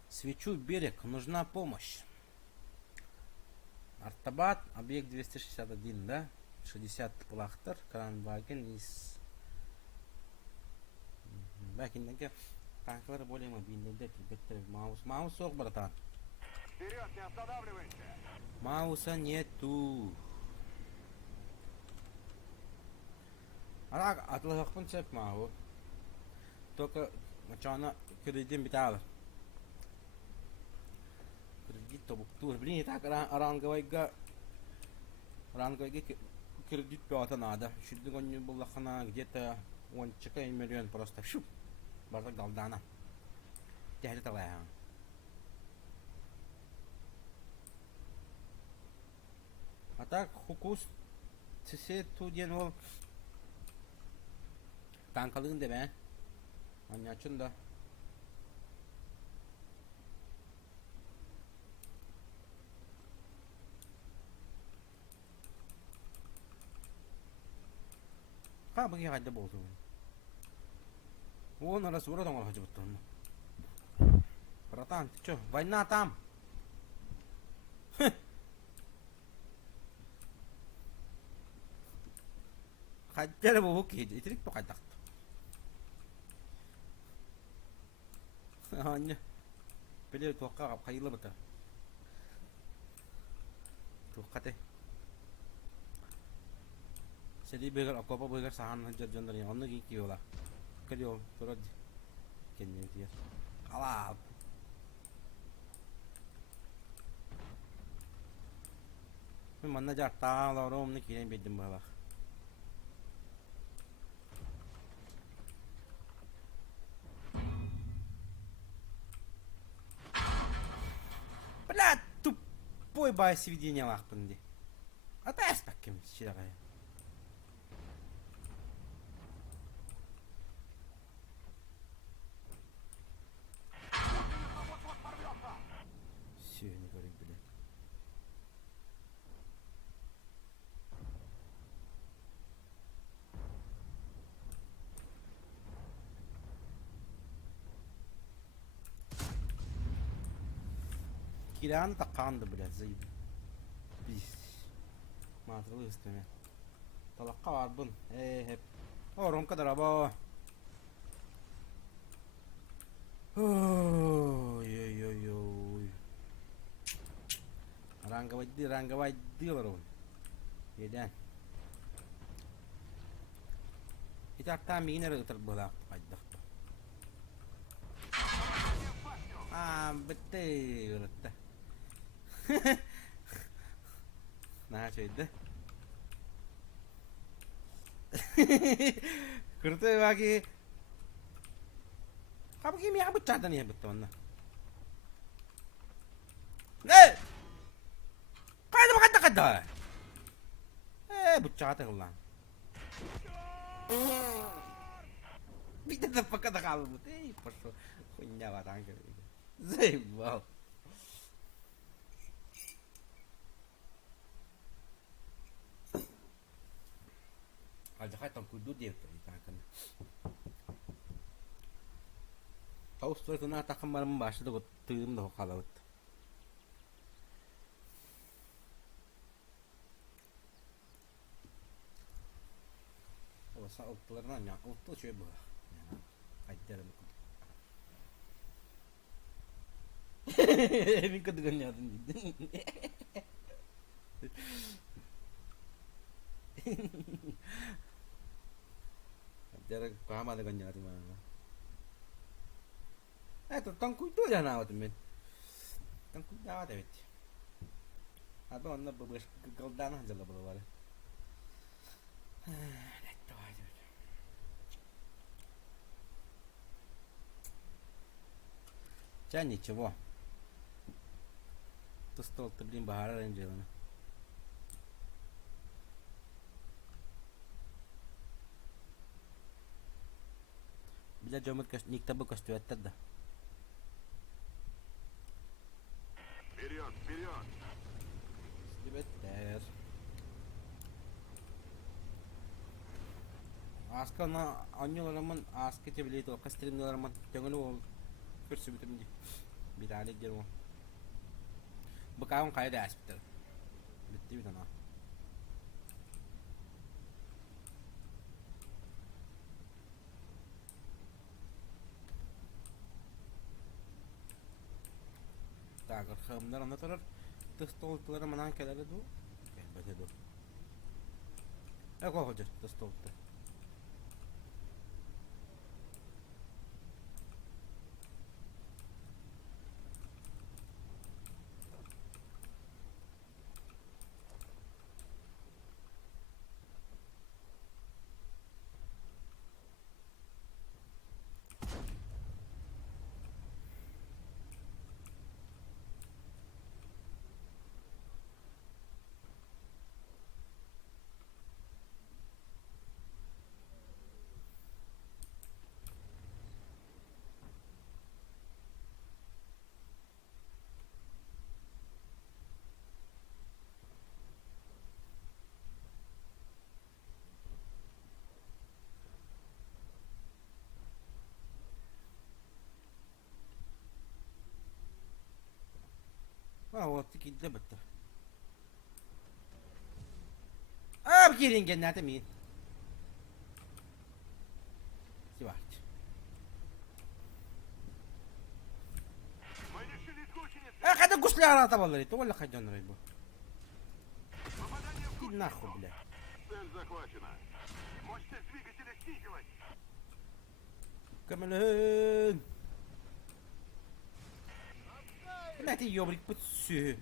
Свечу берег, нужна помощь. Артабат, объект 261, да? 60 плахтар, Кранваген из... Бәкіндегі танкалар более мобильныйда, тибеттер, маус соқ, братан. Вперед, не останавливайся! Мауса нету. Ара атылықпын сөп мау. Только начана кредитін біталы. Кредит тобуктур. Блин, и так оранговайга кредит пята надо. Шүрдің он не было хана где-то он чекай миллион просто. Шуп. Бардак далдана. Тәхлі талайын. А так хукус тісе туден ол танкалығын деп ән. Анны açın da. Ha bugün hayda boldu. Вон раз уродом он хочет там. Братан, ты чё? Война там. Хотели бы выкидить, и трик пока так. Анне. Беле тоққа қайылы бата. Тоққате. Сели бегер акопа бегер сахан ханжар жондар онны ки ола. Крио турад кенне дия. Кала. Мен манна жарта ларом не кирен бедим бала. Бля, тупой бай сведения лахпынди. А та спакем чирагай. Все, не говори, блядь. Киран тақанды, блядь, заеб. Пис. Матырылы үстеме. Талаққа барбын. Хеп. Орым кадар аба. Ой-ой-ой-ой. Рангавайды лар он. Еден. Итақта минер ұтыр бұлақ қайдықты. Бітті ұрытты. Наға шөйді. Кұрты баки. Kamu kimi ya bıçaktan niye bitti onunla? Ne? Kaydı mı kaydı? Bıçağı takılan. Bir de pakada kaldı bu. Poşo. Kunya var hangi? Zey wow. Hadi haytan kudu diye kan. Tavus sorduğuna takımlarımın başladı o tığım da hokalavut. O sa oklarından ya oktu şöyle bu. Yani aydarım kudu. Emin kudu ganyadın. Jarang paham ada ganyadın mana. Tentang kudu ya na awat men. Tentang kudu awat evet. Abi onda bu gıldan hancalı bu var. Ча ничего. Ты стол, ты, блин, багара рейнджерами. Бля, Джомат никто костюет тогда. Вперед, вперед! Slibetter. Aska na anyolarımın aska çebiliydi o kastırımlarımın jangan o kursu bitimdi. Bir tane gidiyorum o. Bu kayın kaydı hospital. Bitti bir tane. Tak, kırmızılar onda taraf. Tostolları manan keler du. Baca du. Ko hoca tostolta. O tikildi bitti. Abi gelin gel nerede mi? Sivart. Мы лишились гусениц! Kada gusli arata vallahi. To вalla хаджан райбу. Попадание в Иди гусеницу! нахуй, бля. Цель захвачена! Мощность двигателя снизилась! Kamelin. Näti yobrik putsu.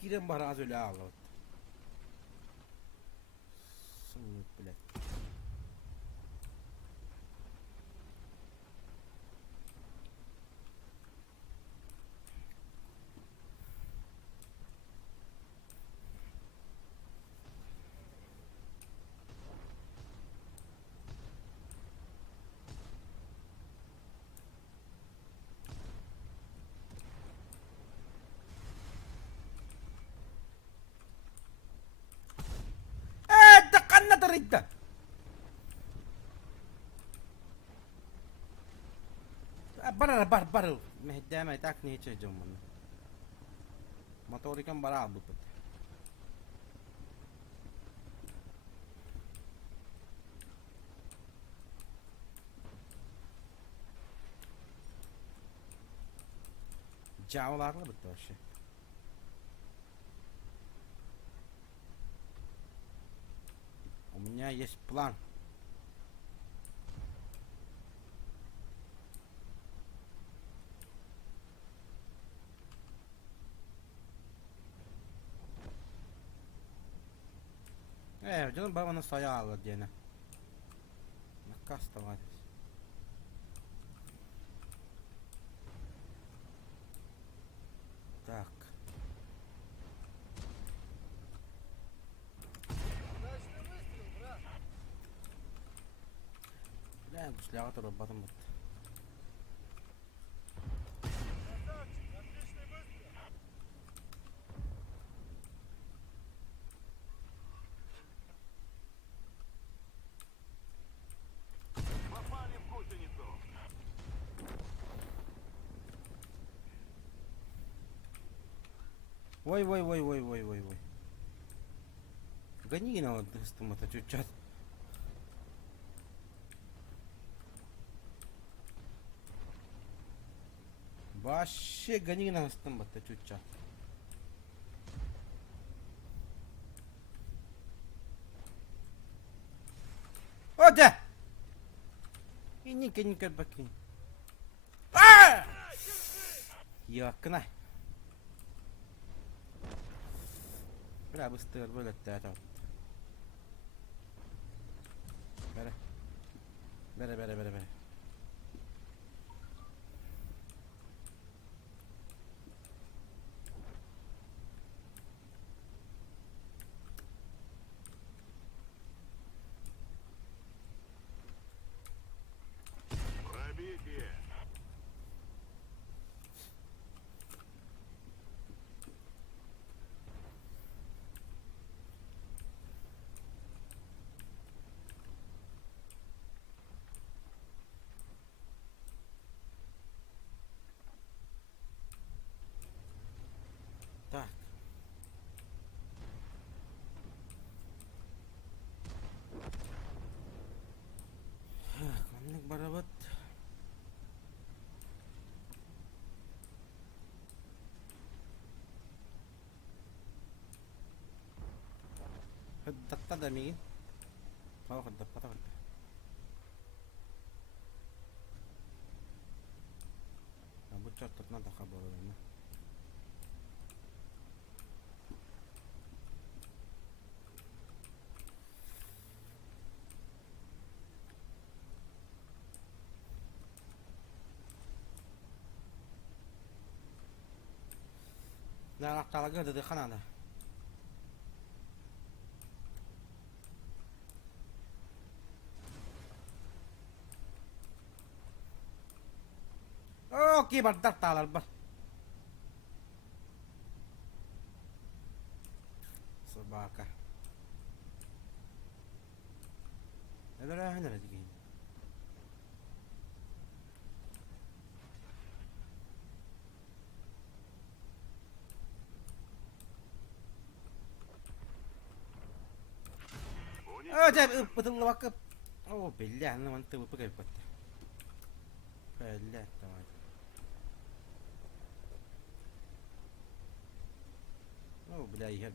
Giren bara az öyle ağlat. Sınıf bile. Tekanna terita. Bar. Mehdeme tak ne çözeceğim bunu. Motorikan bara aldı. Cavlarla bitti o şey. У меня есть план. Canım bana sayı alır gene. Nakkas da var. Гусляга турар батым бат. Попали в гусеницу. Вой. Гони на вот стомата чуть-чуть. Вообще гони на стомата чуть-чуть. О, да! И никак баки. Yakına. Biraz bastır böyle tata. Bere. Пробитие. Так. Комник барабат. Хаддакта да миги. Пау хаддакта. Абу чаттатна да хабарына. لا أقطع لقى ده خنانة. أوكي بدرت على البر. صباكة. لا هنا دقيقة. جايب بطل واقف. اوه بالله انا ما انت بقى بقى. بالله تمام. اوه بلاي هبط.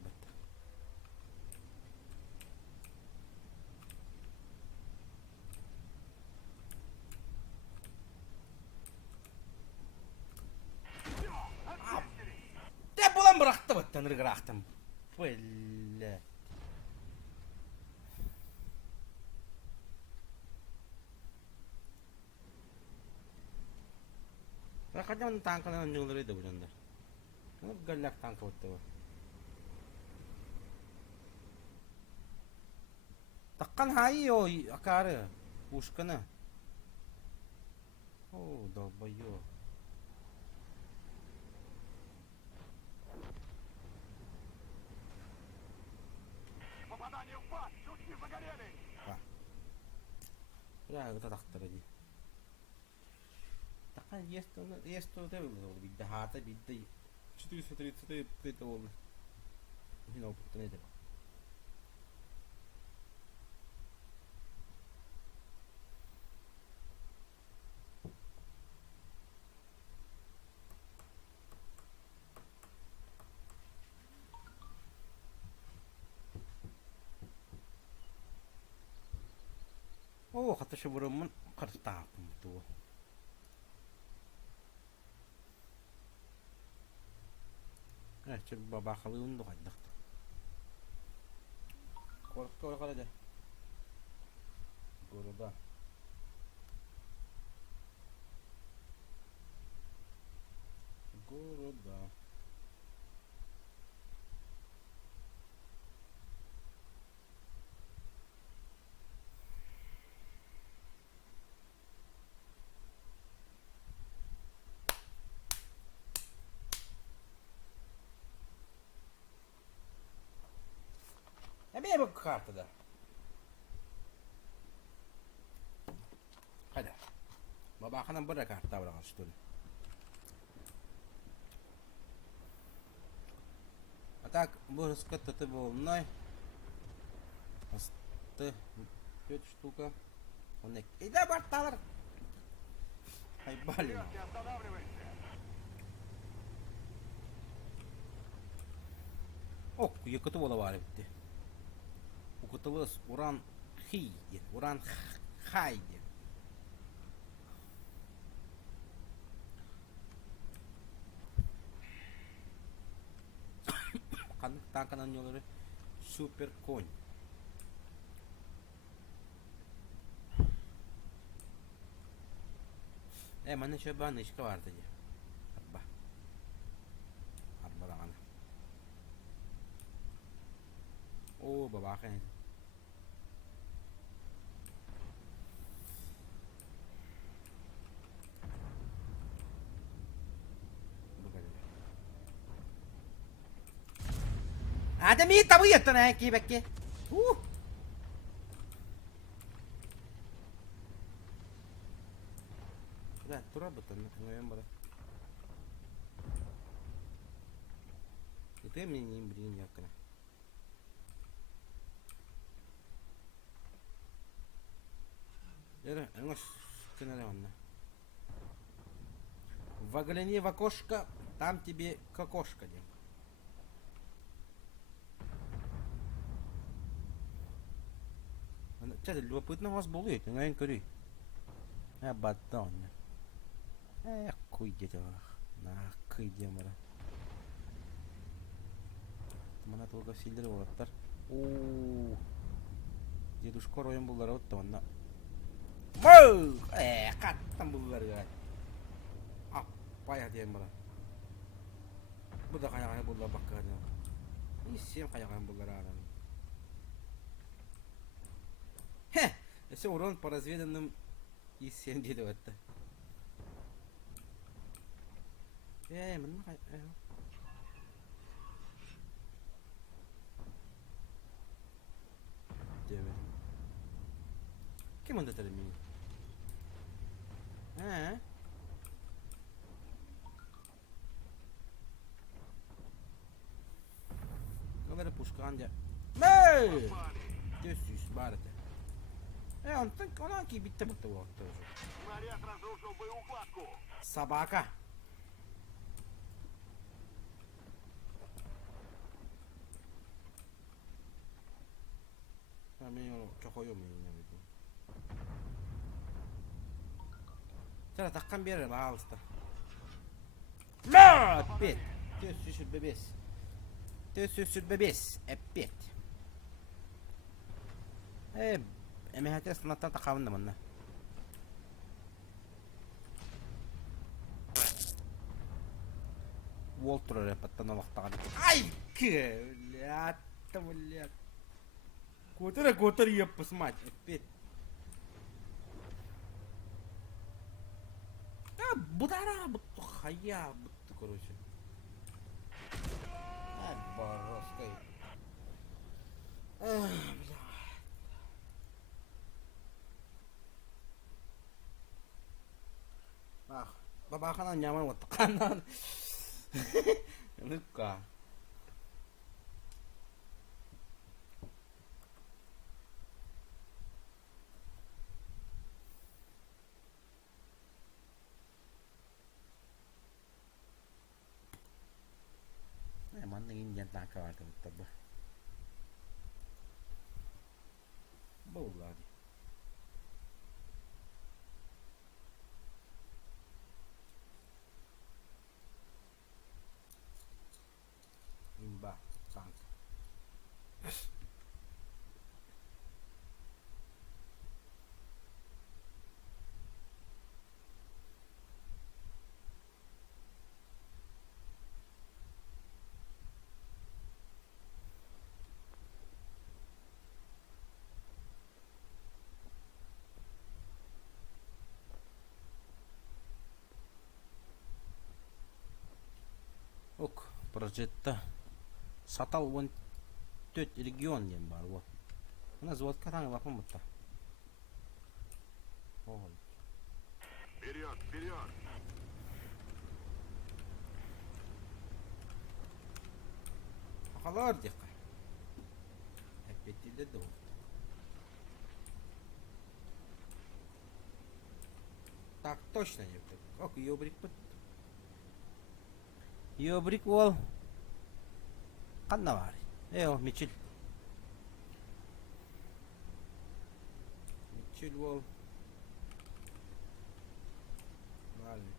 ده بولم برختم التنرق راحتم. بالله. Rakatnya mentangkal yang nyulir itu bener. Kamu galak tangkal itu. Takkan hayo akar pushkana. Oh, долбоёб. Попадание в пас. Чуть загорели. Ya kita takdir aja. Takkan yes to ده بده هاته بده شتري بده والله. هنا وبتني ده. Oh, kata sebelum kertas tuh. Coba bakal untuk aja. Kalau aja. Goroda. Ne bu kartıda? Hadi. Babakana bırak kartta bırak işte. Так, божеската ты волной. Асты. 5 штука. Он не... И да, барталар. Ай, блин. Вперед, не останавливайся! Oh, yakıtı bola var bitti. Bu kutuğuz uran hiydi. Uran haydi. Kanık tankanan yolları süper konь. Мене ще баничка варта є. Арба. Арба рана. О, бабаха. Ademi tabu yettene ki bekki. Да, тура бутон, наверное, бара. И ты мне не блин якна. Яра, ангош кинаре онна. Загляни в окошко, там тебе кокошка дем. Честно, любопытно у вас будет, но я не курю. Я батон. Kuy dedi bak. Nah, kuy diye bana. Mana только сильдер болаттар. Oo. Дедушка роем буллар отты онна. Бу! Каттан буллар гай. Аппая дием бара. Бу да кая буллар бакка дием. Исем кая буллар аран. Ese урон по разведанным исем dedi отты. Mình phải Che mondo termini? Dovere pushkanja. Tössüs barate. Он anche bitti bitti vuoto. Снаряд разрушил боеукладку! Собака. Io gioco io mi C'era da cambiare l'alsta. No! Опять! Ты слышишь, бебес. Ты слышишь, бебес. Опять. ما هتس نطنط قاونا منا. Волтер репатана вахтаган. Ай! Блядь, блядь. Котор еппас, мать, опять. Будара, будто хая, будто, короче. Бороской. Бля. Бабаха на няман вот такана. Ну-ка. Món này nhân ta coi được tập bầu là gì ba tank Ok, progetto Satal 1 Töt region diyen var bu. Buna zvodka tane bakma mutta. Oy. Вперед, вперед! Akalar dikkat. Hep betilde de oldu. Так точно не так. Ох, ёбрик пыт. Ёбрик вол. Канна var. Мичил. Мичил вол. Malum.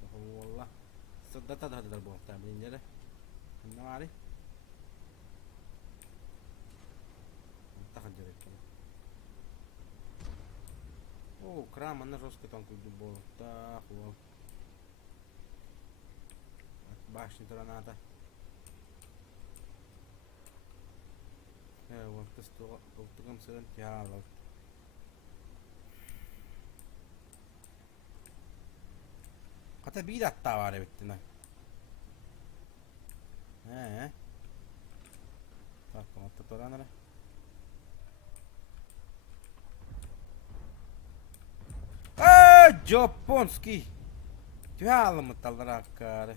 Sahur wallah. Sedata dah ada buat tamin je dah. Kanna var. Так директор. О, крам, она жестко там куда было. Так, вот. От башни граната. Вот, ты стол, колтугам сырен тяла. Kata bir hatta var bitti lan. Так, комната торанера. Japonski. Täällä mutta tällä rakkaade.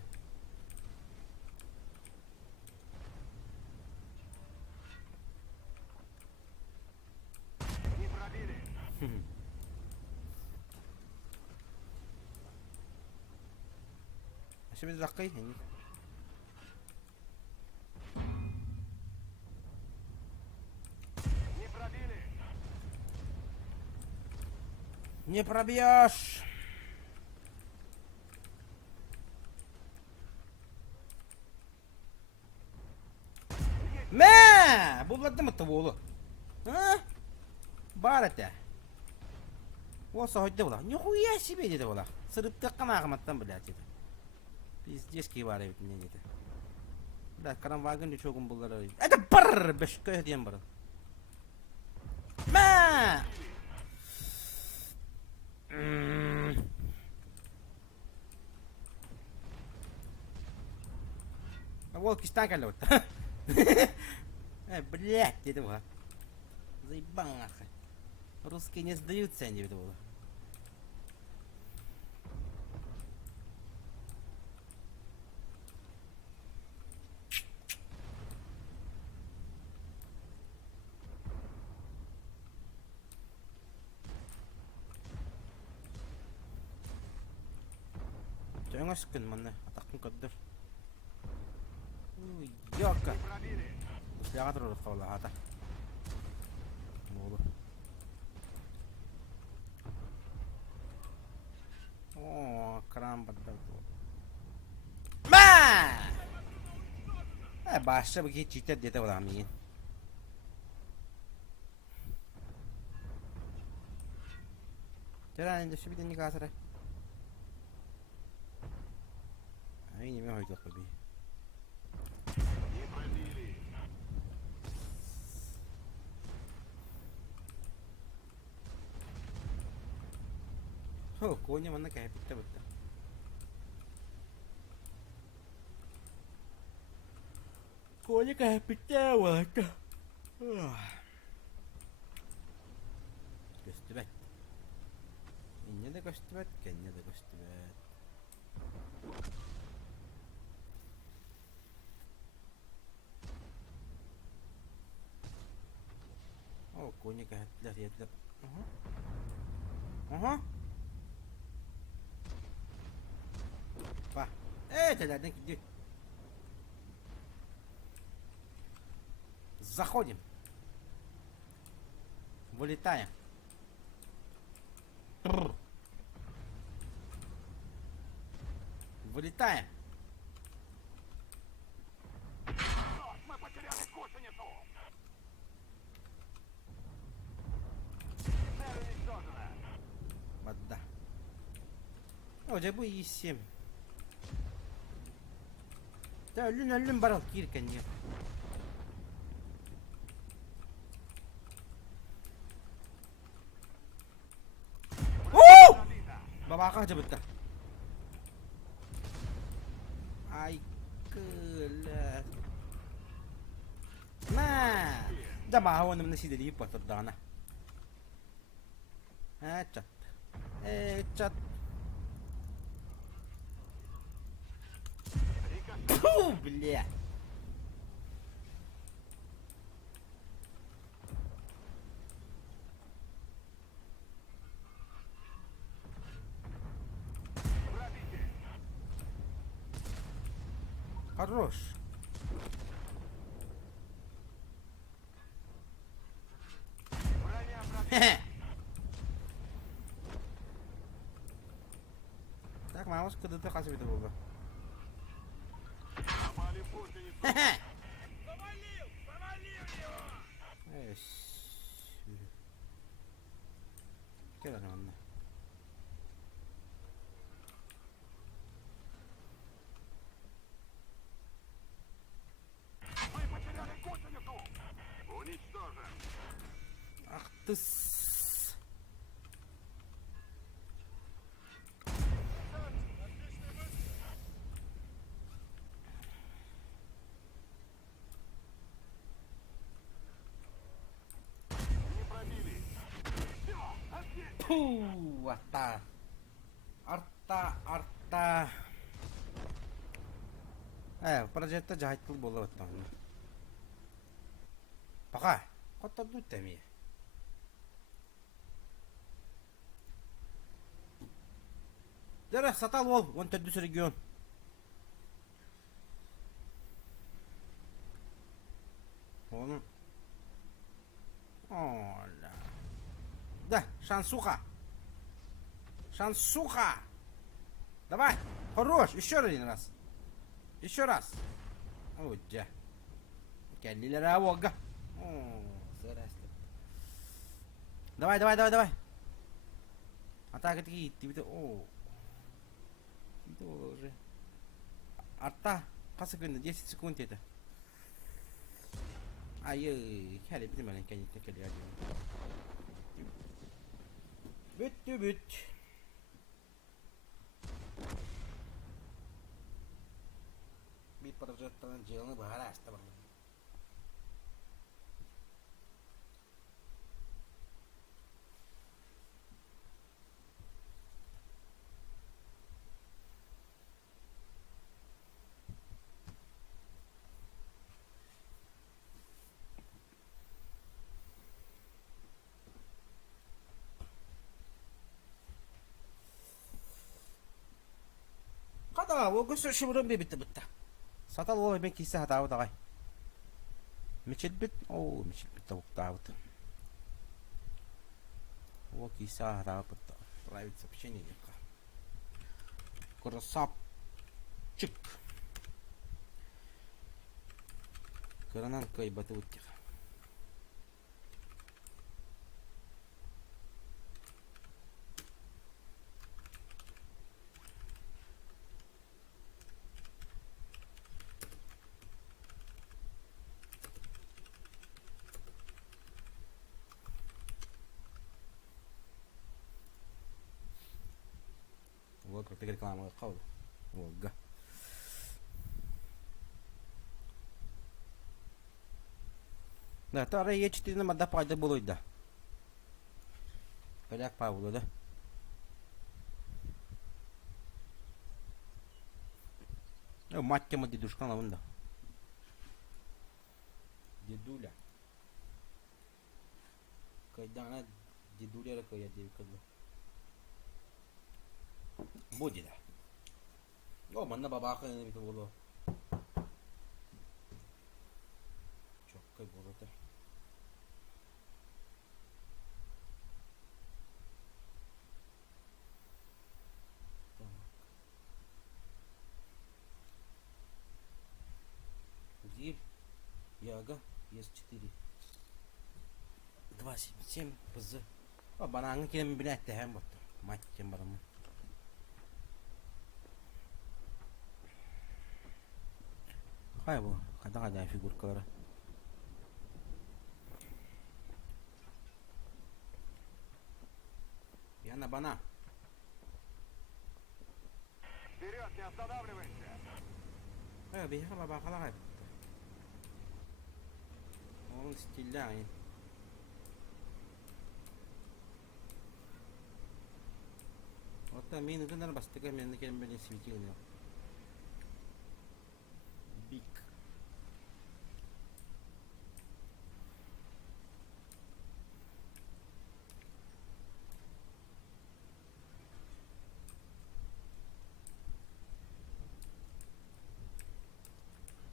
Не пробили! Şimdi rakayı hani. Не пробили! Не пробьешь. Mää! Bulladı mı tavuğu? Ha? Barata. Olsa hoyda bola. Nihuyya себе dedi bola. Sırıp tıkkın ağamattan bile dedi. Biz ki var evet ne dedi. Da karan vagın da çoğun bulları arayın. Hadi brrr! Beşikaya diyen barın. Mää! Волки станкали вот. Блять, это было. Заебал нахуй. Русские не сдаются, они это было. Жаңа шыққан мана атақтың көддір. Йока. Не пробили! Сляға тұрыр қаула ата. Олы. О, кран бадда. Ма! Башы бұге читер деді оламын ең. Жаран енді шүбіден не қасыры? Ай, неме қойдық көбей. Не пробили! О, коня мана кәпітті бұтты. Коня кәпітті бұтты. Көстібәт. Инне де көстібәт, кәнне де көстібәт. О, коня кәпіттілер еділер. Ага. Ба. Тәлерден күйді. Заходим. Вылетаем. Вылетаем. Мы потеряли гусеницу! Цель уничтожена! Вода. Hoca bu isim. Da ölüm baral girken ya. Oo! Пробито! Baba aja betul. Ay kelas. Да мага он на сидели по тардана. Чат. Чат. Фу, бля. Хорош. Хе-хе. Так, маус куда-то хасит это было. Попали в гусеницу. Хе-хе. Завалил его! Куда он? Мы потеряли гусеницу. Уничтожен. Ах ты с... Не пробили. Все, ответь. Пу, арта. Арта. Проекта жайтыл болуп аттан. Пока. Хотта дуттами. Дара сатал бол, 14 регион. Он. Оля. Да, шансуха. Шансуха. Давай. Хорош. Еще один раз. Еще раз. О, да. Келлилер авога. О, здрасте. Давай. Атака такие, ты о. Это уже. Арта. Паса секунды, 10 секунд это. Ай, хали, ты маленький, не так ли. Büt. Bir projetten canı bahara açtı bana. Kada wo gusto şuburun bir bitti. Satal wo ben kisa hatawa takay. Michil bit tawag tawag. Wo kisa hatawa pata. Private сообщение яка. Красавчик. Кранан кай батутик. Вот как реклама قول وقع Да, тара є 4 на мада пайда було йда. Поляк Павло, да? Мать тема дедушка на ванда. Дедуля. Кайдана дедуля ракая девка. Будет. О, манна бабаха не бит боло. Çok болото. Зиль, Яга, С4. 277 пз. О, банан кем билет hem bot. Мать тем барам. Хай бо, када фигуркалары. Я на бана. Вперед, не останавливайся. Бейха баба халай. Он стреляет. Вот там мины туда на бастыга мен келем беле светильник. Бик.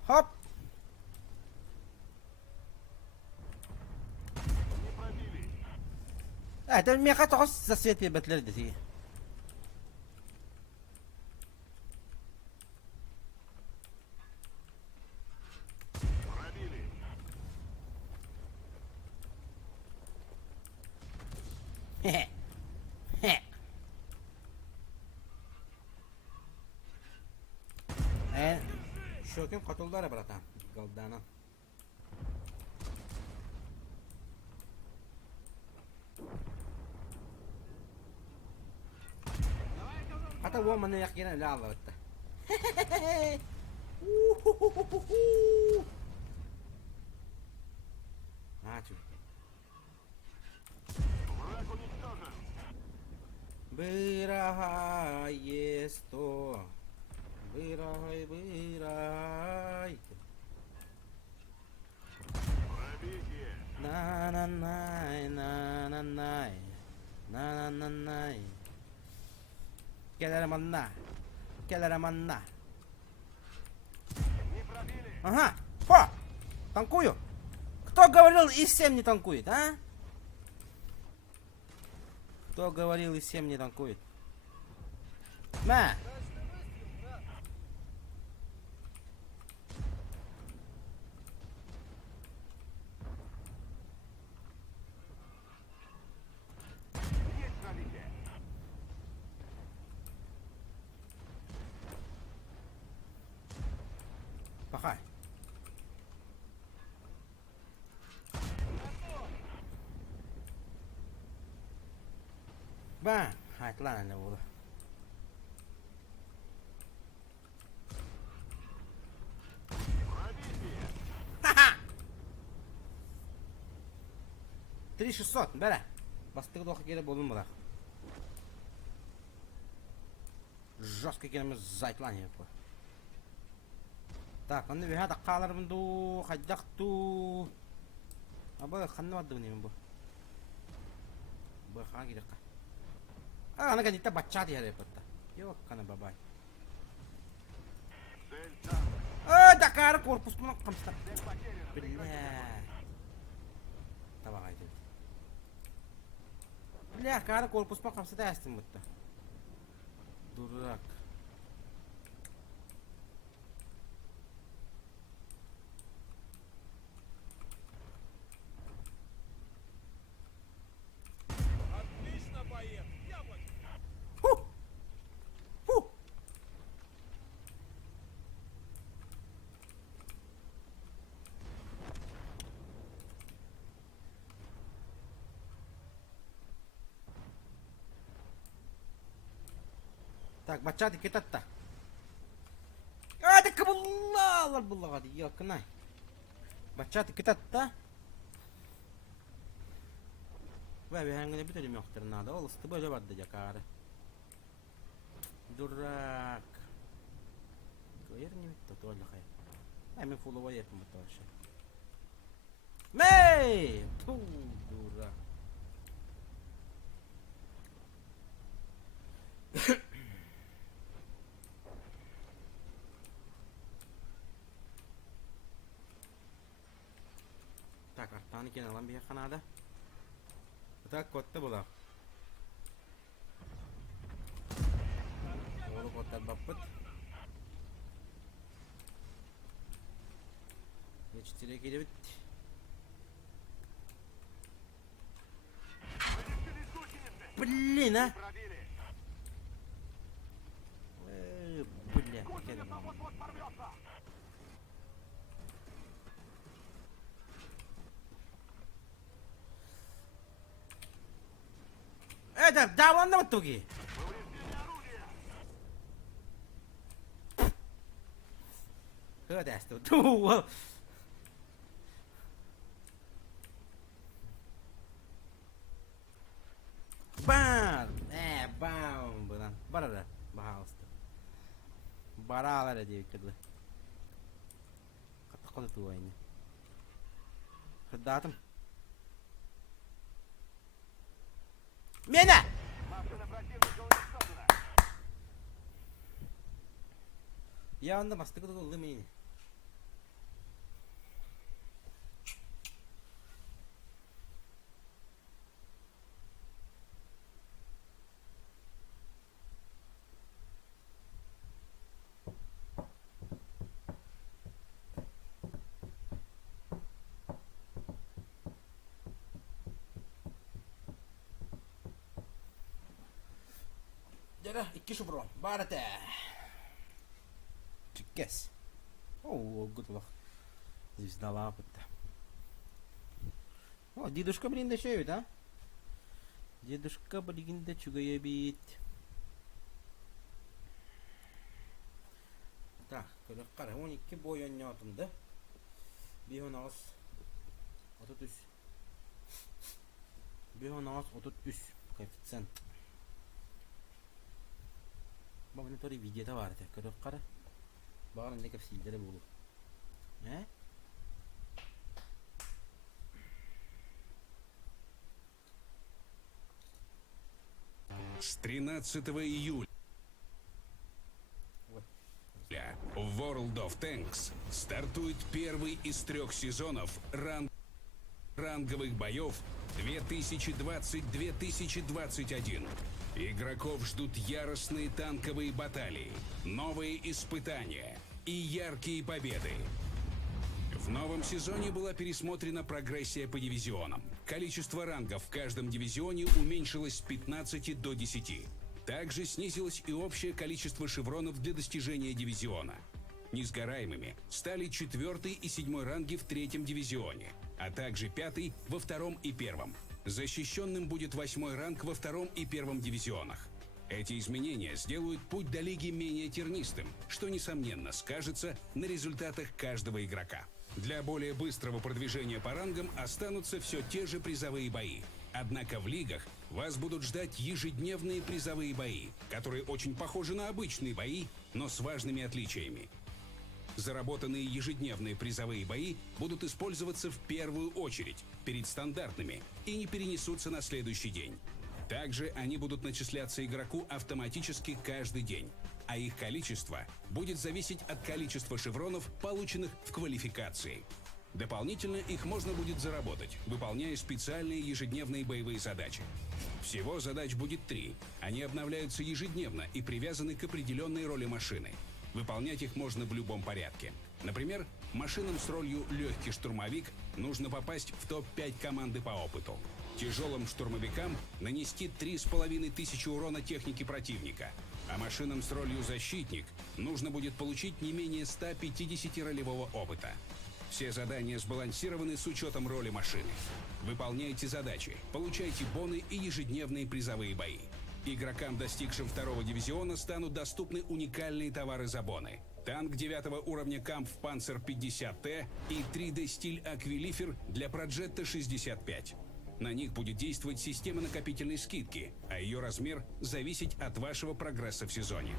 Хоп! Не пробили. Это меха тос за свет бетлер дети. Пробили. Хе. Хе. Şu kim katıldılar brata. Galdana. Hatta bu mana yakina la Allah bitta. Начал. Враг уничтожен. Бырай есто. Бырай, бырай. Пробитие. На-на-най, на-на-най. На-на-най. Келераманна. Келераманна. Не пробили. Ага. О! Танкую. Кто говорил, и 7 не танкует, а? Кто говорил, и 7 не танкует? На! Есть пробитие. Пахай. Ба! Hayt lan ne oldu? Пробитие. Ха-ха! 3600, бәрі. Бастығы доқы келе болын бұлақ. Жестко келеміз зайтлан еп. Так, қанды бейха даққалар бұнду, қайдақту. Бұл қанды барды бұнемін бұл. Бұл қаға келеққа. Ана кандидата бача дия репорта. Yok kana babay. Цель там. Dakar korpus bunu kamsta. Цель потеряна. Bля. Tamam haydi. Bля, cara korpus bunu kamsta dersin mutta. Durak. Отлично, боец! Яблочко! Hu. Hu. Так, бача дикет атта. Так кабуллалар буллага ди якынай. Бача дикет атта. Ve bir hangine bir ölüm yoktur nada. Olası böyle vardı yakarı. Durak. Koyar ne bitti to'la hay. Hemen full var yapım bu taşı. Mey! Durak. Tak artani kenalan bir kanada. Tak kotta bulak. Oğlu kotta bappıt. Geçtire gelip Вынесли гусеницы. Блин, а! Пробили. Бля, Гусеница вот-вот порвется. Это, да, вон на туги. Повреждение орудия. Hör det, du. Baralar diye kırdı. Katı katı tuğ aynı. Kırdatım. Mena! Машина противника уничтожена. Yanında bastı kıdı kıldı mıydı? Jada, iki bro, barate. Чекес. О, готово. Звезда лапы-то. О, дедушка, блин, да шеют, а? Дедушка, блин, да чугая бит. Так, когда қара, 12 бой ойнатымды. Bir ağız 33. Bir ağız 33 коэффициент. Bu benim tori videoda vardı. Kada qara. Bağın ne kadar sildirip olur. He? С 13 июля в World of Tanks стартует первый из 3 сезонов ранговых боев 2020-2021. Игроков ждут яростные танковые баталии, новые испытания и яркие победы. В новом сезоне была пересмотрена прогрессия по дивизионам. Количество рангов в каждом дивизионе уменьшилось с 15 до 10. Также снизилось и общее количество шевронов для достижения дивизиона. Несгораемыми стали 4 и 7 ранги в 3 дивизионе, а также 5 во 2 и 1. Защищенным будет 8 ранг во 2 и 1 дивизионах. Эти изменения сделают путь до лиги менее тернистым, что, несомненно, скажется на результатах каждого игрока. Для более быстрого продвижения по рангам останутся все те же призовые бои. Однако в лигах вас будут ждать ежедневные призовые бои, которые очень похожи на обычные бои, но с важными отличиями. Заработанные ежедневные призовые бои будут использоваться в первую очередь перед стандартными и не перенесутся на следующий день. Также они будут начисляться игроку автоматически каждый день, а их количество будет зависеть от количества шевронов, полученных в квалификации. Дополнительно их можно будет заработать, выполняя специальные ежедневные боевые задачи. Всего задач будет 3. Они обновляются ежедневно и привязаны к определенной роли машины. Выполнять их можно в любом порядке. Например, машинам с ролью «легкий штурмовик» нужно попасть в топ-5 команды по опыту. Тяжелым штурмовикам нанести 3500 урона технике противника, а машинам с ролью «защитник» нужно будет получить не менее 150 ролевого опыта. Все задания сбалансированы с учетом роли машины. Выполняйте задачи, получайте боны и ежедневные призовые бои. Игрокам, достигшим 2 дивизиона, станут доступны уникальные товары за боны. Танк 9 уровня Kampf Panzer 50T и 3D-стиль Аквилифер для Проджетта 65. На них будет действовать система накопительной скидки, а ее размер зависеть от вашего прогресса в сезоне.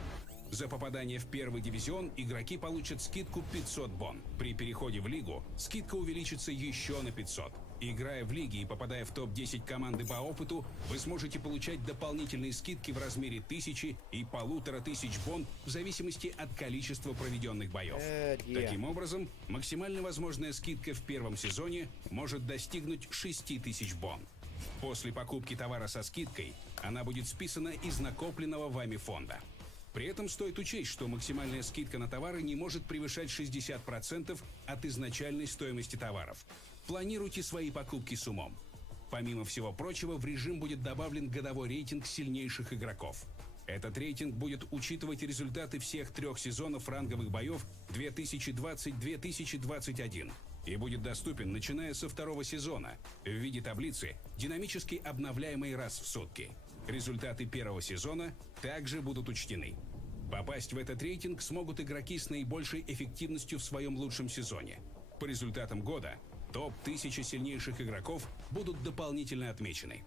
За попадание в 1 дивизион игроки получат скидку 500 бон. При переходе в лигу скидка увеличится еще на 500. Играя в лиге и попадая в топ-10 команды по опыту, вы сможете получать дополнительные скидки в размере 1000 и 1500 бон в зависимости от количества проведенных боев. Таким образом, максимально возможная скидка в 1 сезоне может достигнуть 6000 бон. После покупки товара со скидкой она будет списана из накопленного вами фонда. При этом стоит учесть, что максимальная скидка на товары не может превышать 60% от изначальной стоимости товаров. Планируйте свои покупки с умом. Помимо всего прочего, в режим будет добавлен годовой рейтинг сильнейших игроков. Этот рейтинг будет учитывать результаты всех 3 сезонов ранговых боев 2020-2021 и будет доступен, начиная со 2 сезона, в виде таблицы, динамически обновляемой раз в сутки. Результаты 1 сезона также будут учтены. Попасть в этот рейтинг смогут игроки с наибольшей эффективностью в своем лучшем сезоне. По результатам года топ-1000 сильнейших игроков будут дополнительно отмечены.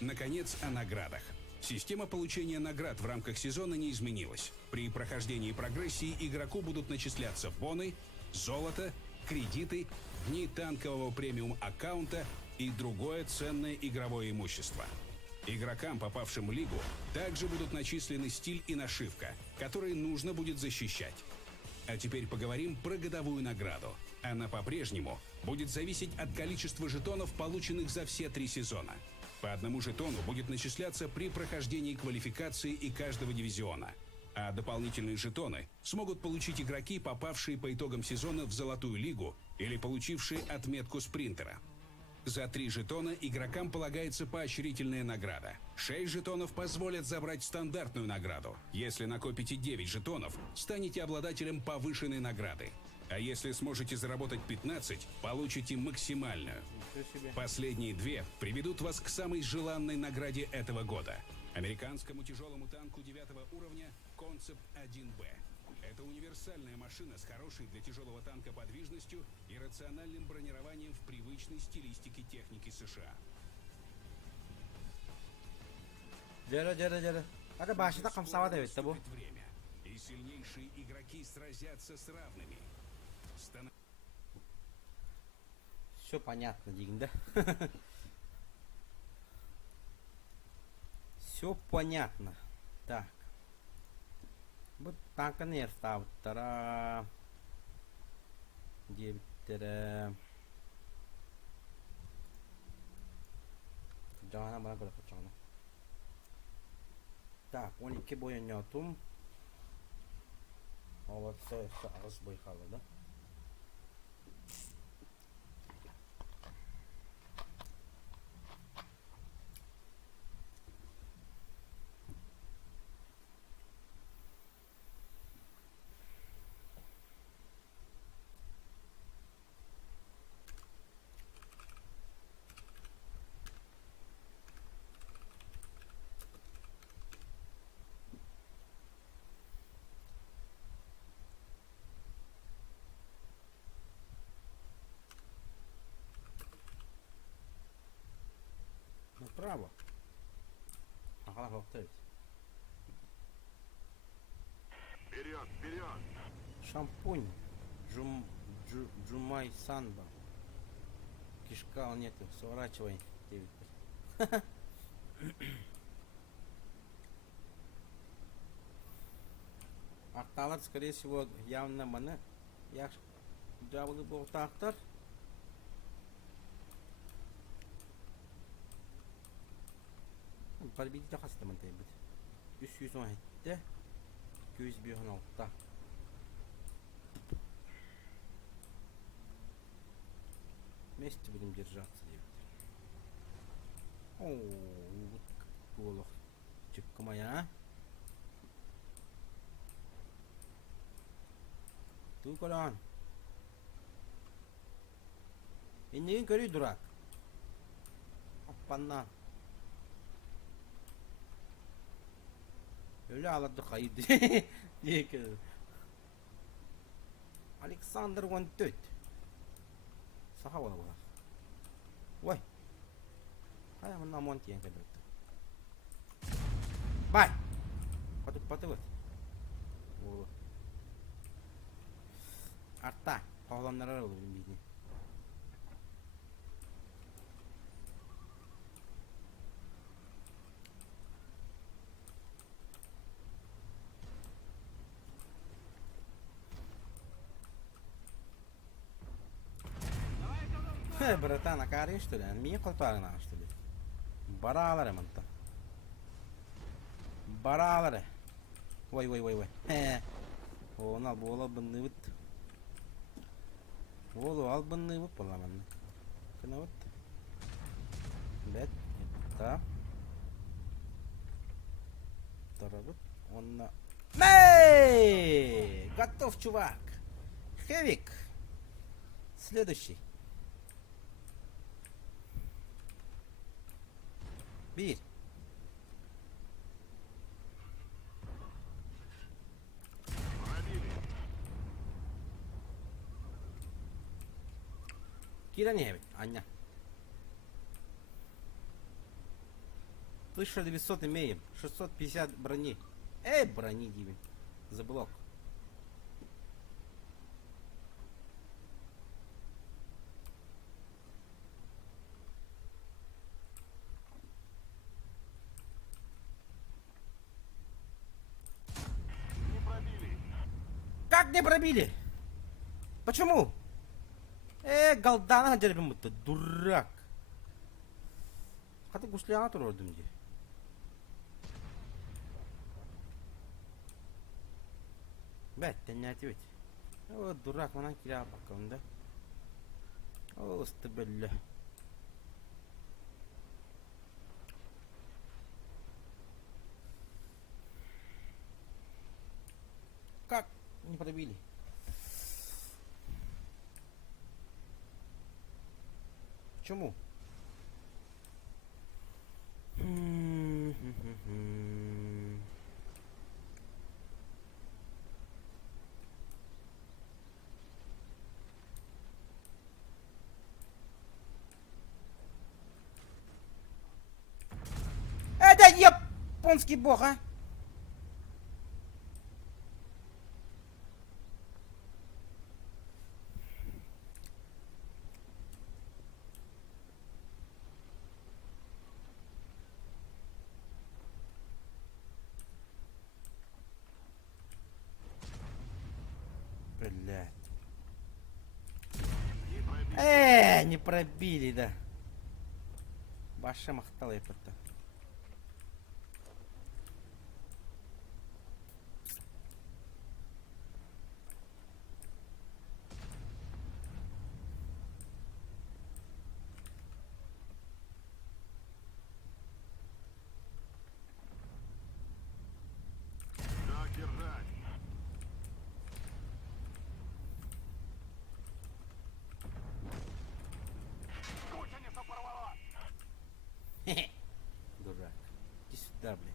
Наконец, о наградах. Система получения наград в рамках сезона не изменилась. При прохождении прогрессии игроку будут начисляться боны, золото, кредиты, дни танкового премиум аккаунта и другое ценное игровое имущество. Игрокам, попавшим в лигу, также будут начислены стиль и нашивка, которые нужно будет защищать. А теперь поговорим про годовую награду. Она по-прежнему будет зависеть от количества жетонов, полученных за все 3 сезона. По одному жетону будет начисляться при прохождении квалификации и каждого дивизиона. А дополнительные жетоны смогут получить игроки, попавшие по итогам сезона в Золотую Лигу или получившие отметку спринтера. За 3 жетона игрокам полагается поощрительная награда. 6 жетонов позволят забрать стандартную награду. Если накопите 9 жетонов, станете обладателем повышенной награды. А если сможете заработать 15, получите максимальную. Последние 2 приведут вас к самой желанной награде этого года. Американскому тяжелому танку 9 уровня Concept 1B. Это универсальная машина с хорошей для тяжелого танка подвижностью и рациональным бронированием в привычной стилистике техники США. Jere. Ada başında kamsava da evet bu. Наступит время, и сильнейшие игроки сразятся с равными. Все понятно, Дигнда. Все понятно. Так. Bu tankı nerf tara diye bittere. Cana bana kadar kaçağına. Так, 12 boy oynattım. Havası az boy kaldı. Направо. Ага, повторить. Вперед! Шампунь. Джумай Санба. Кишка нету. Сворачивай. Акталар, скорее всего, явно мана. Я джавлы был тахтар. Победить хасты мантей бит. 317'te 216'ta. Вместе будем держаться, девять. Ооо, вот голых. Чипка моя. Ты куда? И не говори, дурак. Опа-на. Öyle ağladı kaydı. Diye ki. Alexander Van Töt. Saha wala wala. Why? Kaya man namon tiyan ka dito. Bye. Patut wat. Oo. Arta. Kavlamlara olur bildiğin. Братан, а карин что ли? Меня колпарина что ли? Баралары манта. Баралары. Ой. Onu al bu albanını vıt. Oğlu albanını vıt bulaman. Kına vıt. Bet. Ta. Таравыт. Он на... Эй! Готов, чувак. Хевик. Следующий. Bir. Kira niye? Anne. 1900 имеем. 650 брони. Брони, Дивин. За блок. Не пробили. Как не пробили? Почему? Галдана жарбим будто, дурак. Хаты гушляна турдум ди. Бәттен нәти бит. О, дурак, мана кире бакында. О, стебелле. Как не пробили? Почему? Это японский бог, а? Блядь. Не пробили. Не пробили, да. Баша махтала это. Так держать. Гусеница порвала. Дурак. Иди сюда, блядь.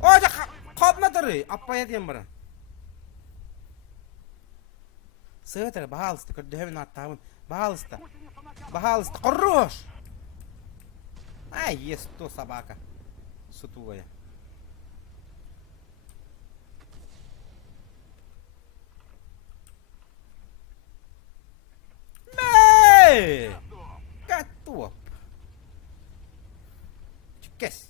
О, да копнадыры. Аппаят ембара. Сытыр, пожалуйста, көрдөхөбүн аттабын. Пожалуйста. Гусеница накала. Пожалуйста, хорош. Ай, есть то собака. Сутулая. Готов. Готов. Чекась.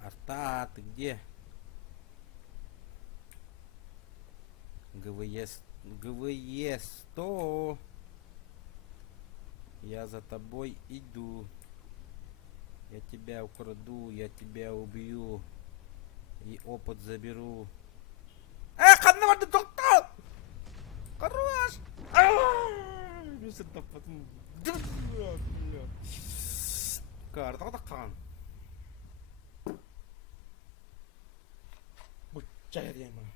Арта, ты где? ГВС. ГВС 100. Я за тобой иду. Я тебя украду, я тебя убью. И опыт заберу. Қанды барды доктор! Хорош! Карта қан. Бұтчай деймін.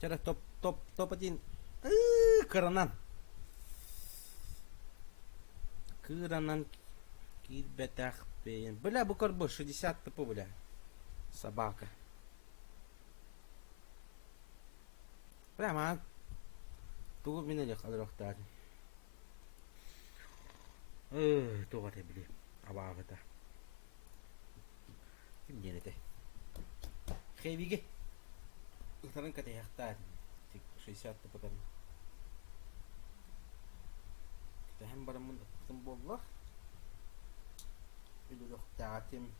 Cara top один. Кыранан. Кыранан кирбетах пейн. Бля, букарбы 60 тп, бля. Собака. Прямо. Тур меня не хадрахтар. Тур это, бля. Абагата. Где это? Хейвиге. Вторым ката яхтар. 60 потом. Тэхэм барамын аттым боллах. Үлүлөх таатим.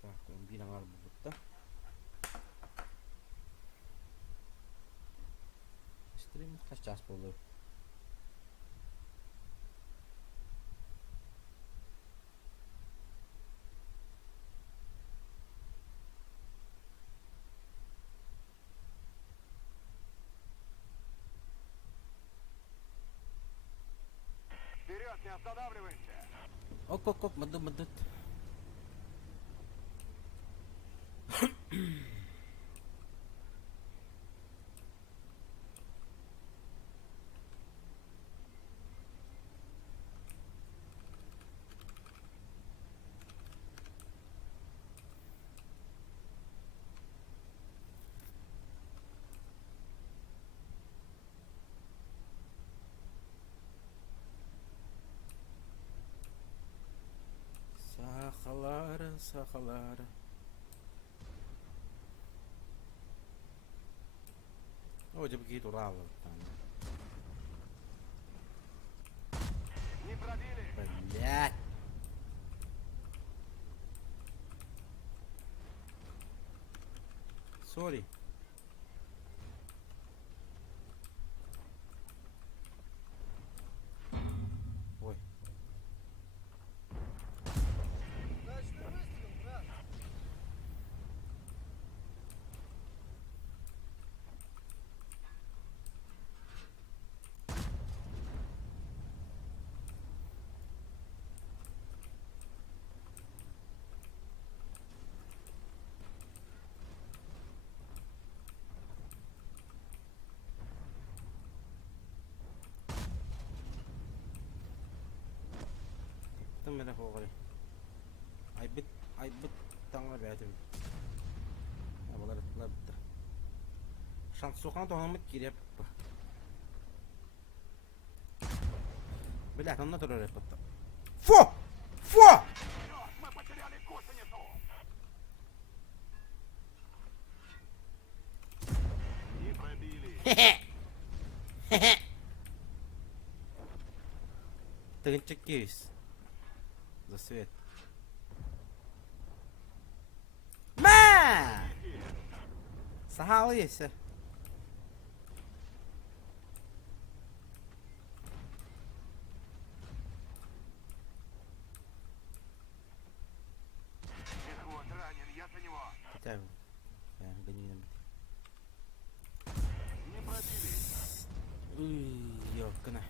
Так, он бираңар булутта. Стрим кач час болду? Вперед, не останавливаемся. Ок, ок, ок, мадут, мадут. Сахалара, сахалара. О, где begitu рало там. Не пробили. Блять. Сори. Ой. Удачный выстрел, брат. Tüm beni kovali. Ay bit tangla beytim. Ya bunlar bitti. Şans sokan tohumut girip. Блять, он на туреле потом. Фу! Фу! Черт, мы потеряли гусеницу. Не пробили. Тыгынчык кейс. За свет. Ма! Сахалися. Пехот ранен, я за него. Хотя я гоню на бит. Не пробили. Ёкана.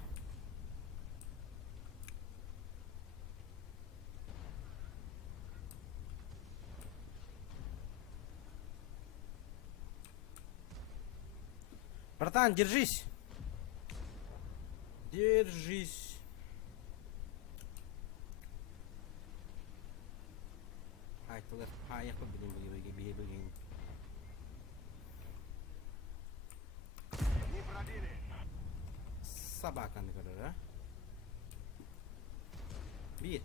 Братан, держись! Держись! Ай, тулар, я победим, бегим. Не пробили. Собака, наверное, да? Bir.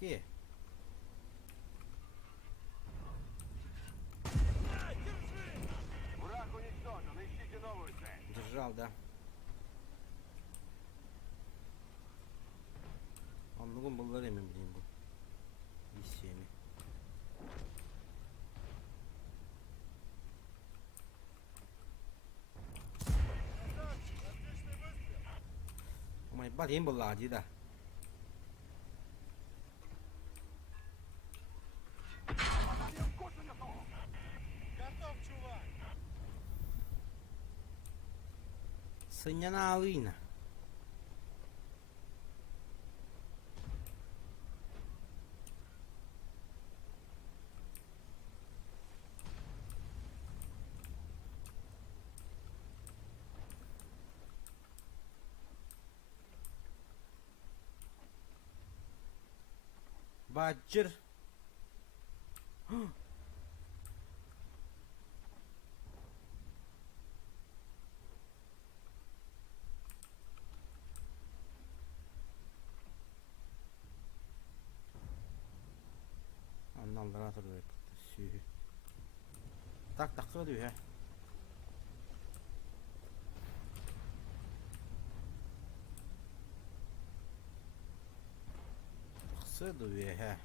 2. Враг уничтожен, ищите новую цель. Держал, да. Он бүгін бұлдар емен білейін бұл. Есеми. Отличный выстрел. Омай, бар ең бұл лади, да. Попадем в гусеницу. Готов, чувак. Сыняна алына. Баджыр. Anlamlara duruyor. Sühü. Tak tak diyor ya. Sıdı diyor ha.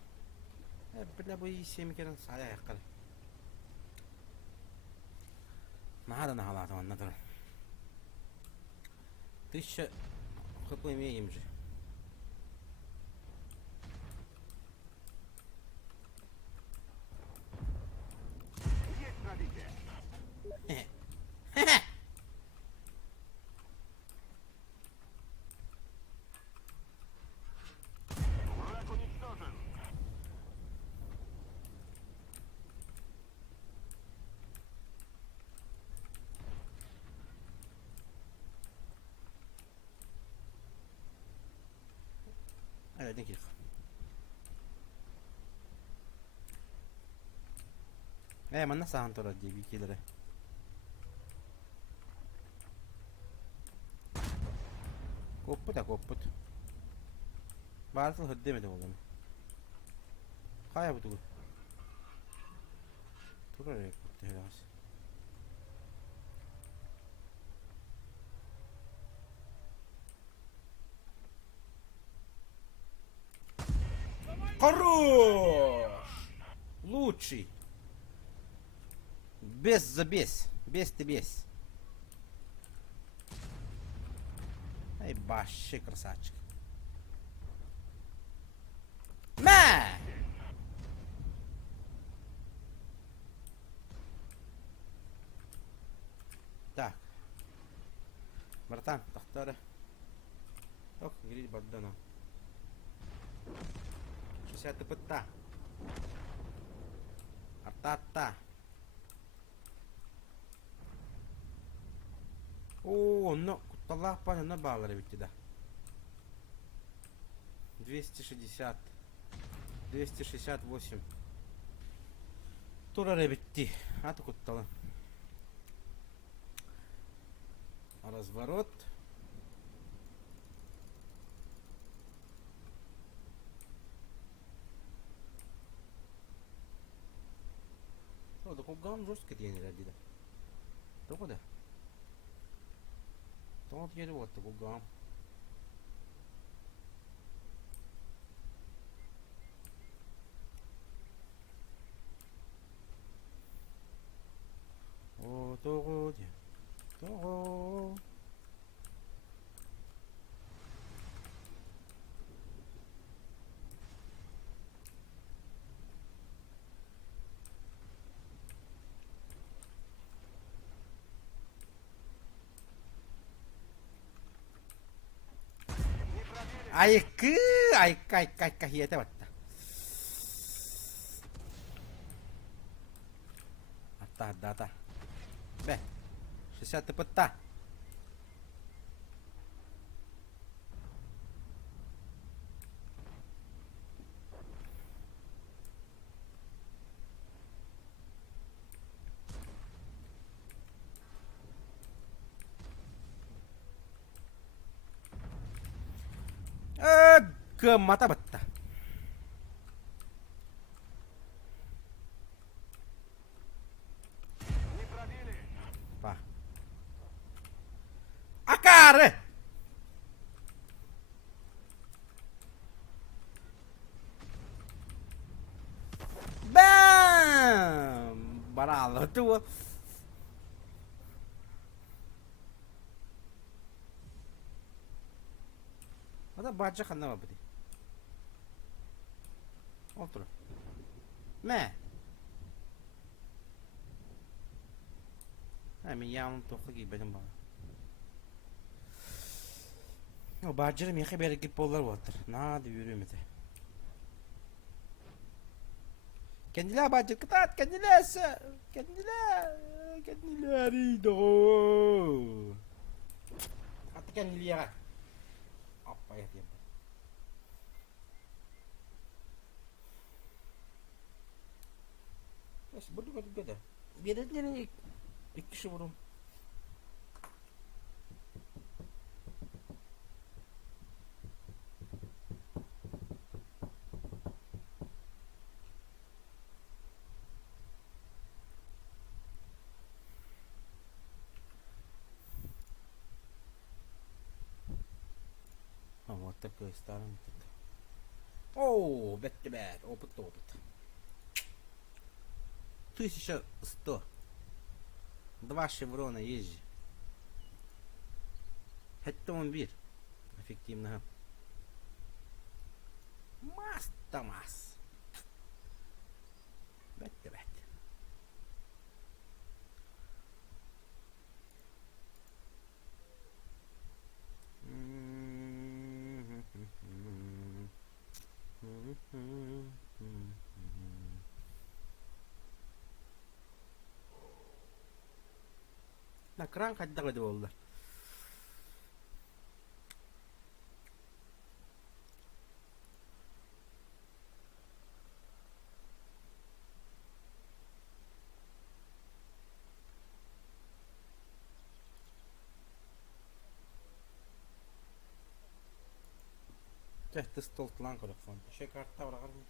Hep bile bu işe mi keren saya yakal. ما هذا نهار طبعا نظر تيش خطوة مية يمشي Есть пробитие. Враг Aydın ki. Mana sahan tora diye bir kilere. Kopput. Bağırsın hıddemedim oğlum. Kaya bu tuğu. Dur oraya koptu helası. Хорош! Лучший! Без за без. Без ты без. Ай, баши, красавчик. Мэ! Так. Братан, тахтары. Ох, гриль баддана. 60 пытта. Ата-та. О, ну, куталах паня на балларе ведь да. 260. 268. Турare bitti. Atı kuttalı. Разворот. О, да кулган жестко тянет ради да. Да куда? Да вот я вот кулган. О, то где? То. Ай, это вот. Ата. Бе, 60 пъта. Ke mata bata. Не пробили. Pa. Akare. Bam! Barallo tuo. Ada baca kan nama budi. Otur. Me. Hemen yağmur toklu gibi benim bana. O bacırım yaka bir ekip bollar vardır. Nada yürümedi. Kendiler bacır kıtat kendiler. Kendiler ido. Hatta kendiler. Apa ya dia? Yes, berdua dah. Biar dia ni ikut sebelum. Вот такой старый. О, бет. Опыт. 1100. 2 шеврона езжи. Это он бир. Эффективно. Мас. Бет. На кран хоть давай доллар. Ette stolt lan korkfon. Şey kartta var mı?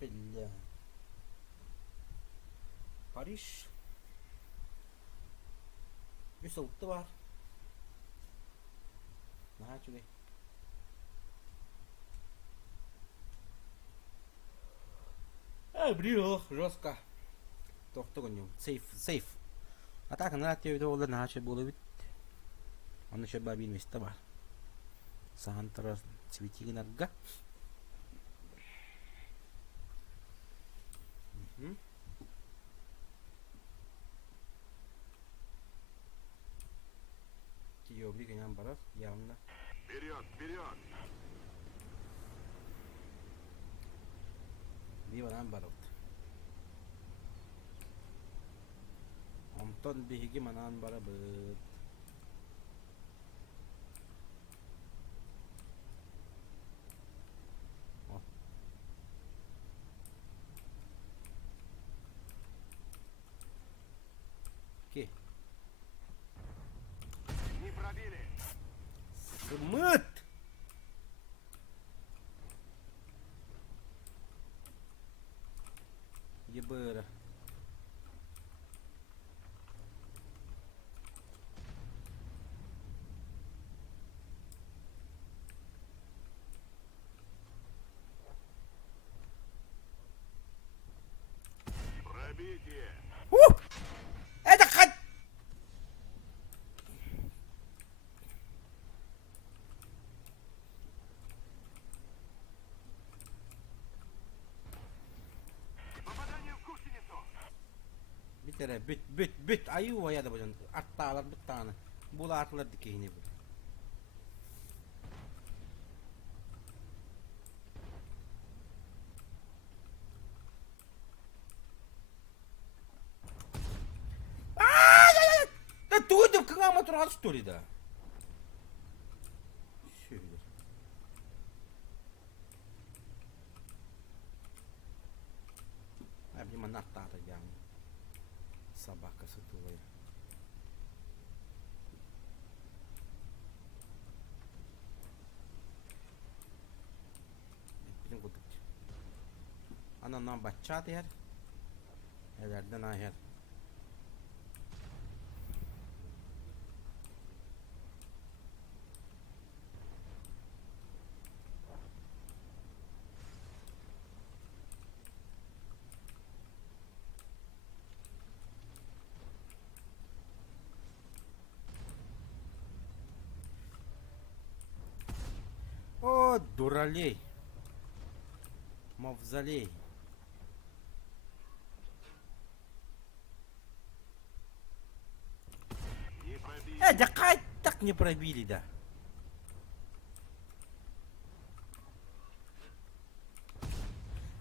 Billah. Paris. Bir soğuktu var. Nah cuy. Bro, Roska. Tohtu kunyum. Safe. Ata kan rat yevde ola nah cuy bolu bit. Anu coba bin mista var. Sahan terus switching naga. Yobli ganyan baraf yanına. Вперед! Bir banan baraf. Amton bihigi manan barabet. Oh. Okey. Не пробили! Smut! Ебера. Пробитие! Это хоть... Попадание в гусеницу! Bir kere büt ayı var ya da bacan attalar bir tane bu atlar dikeyini bu. Da tuğdum kına motor al story da. Şöyle. Abi mana atta yang sabah ke situ ya. Bizim kutuk. Ana nam baca ter. Evlerden aher. О, дуралей. Мавзолей. Не пробили! Да как так не пробили, да?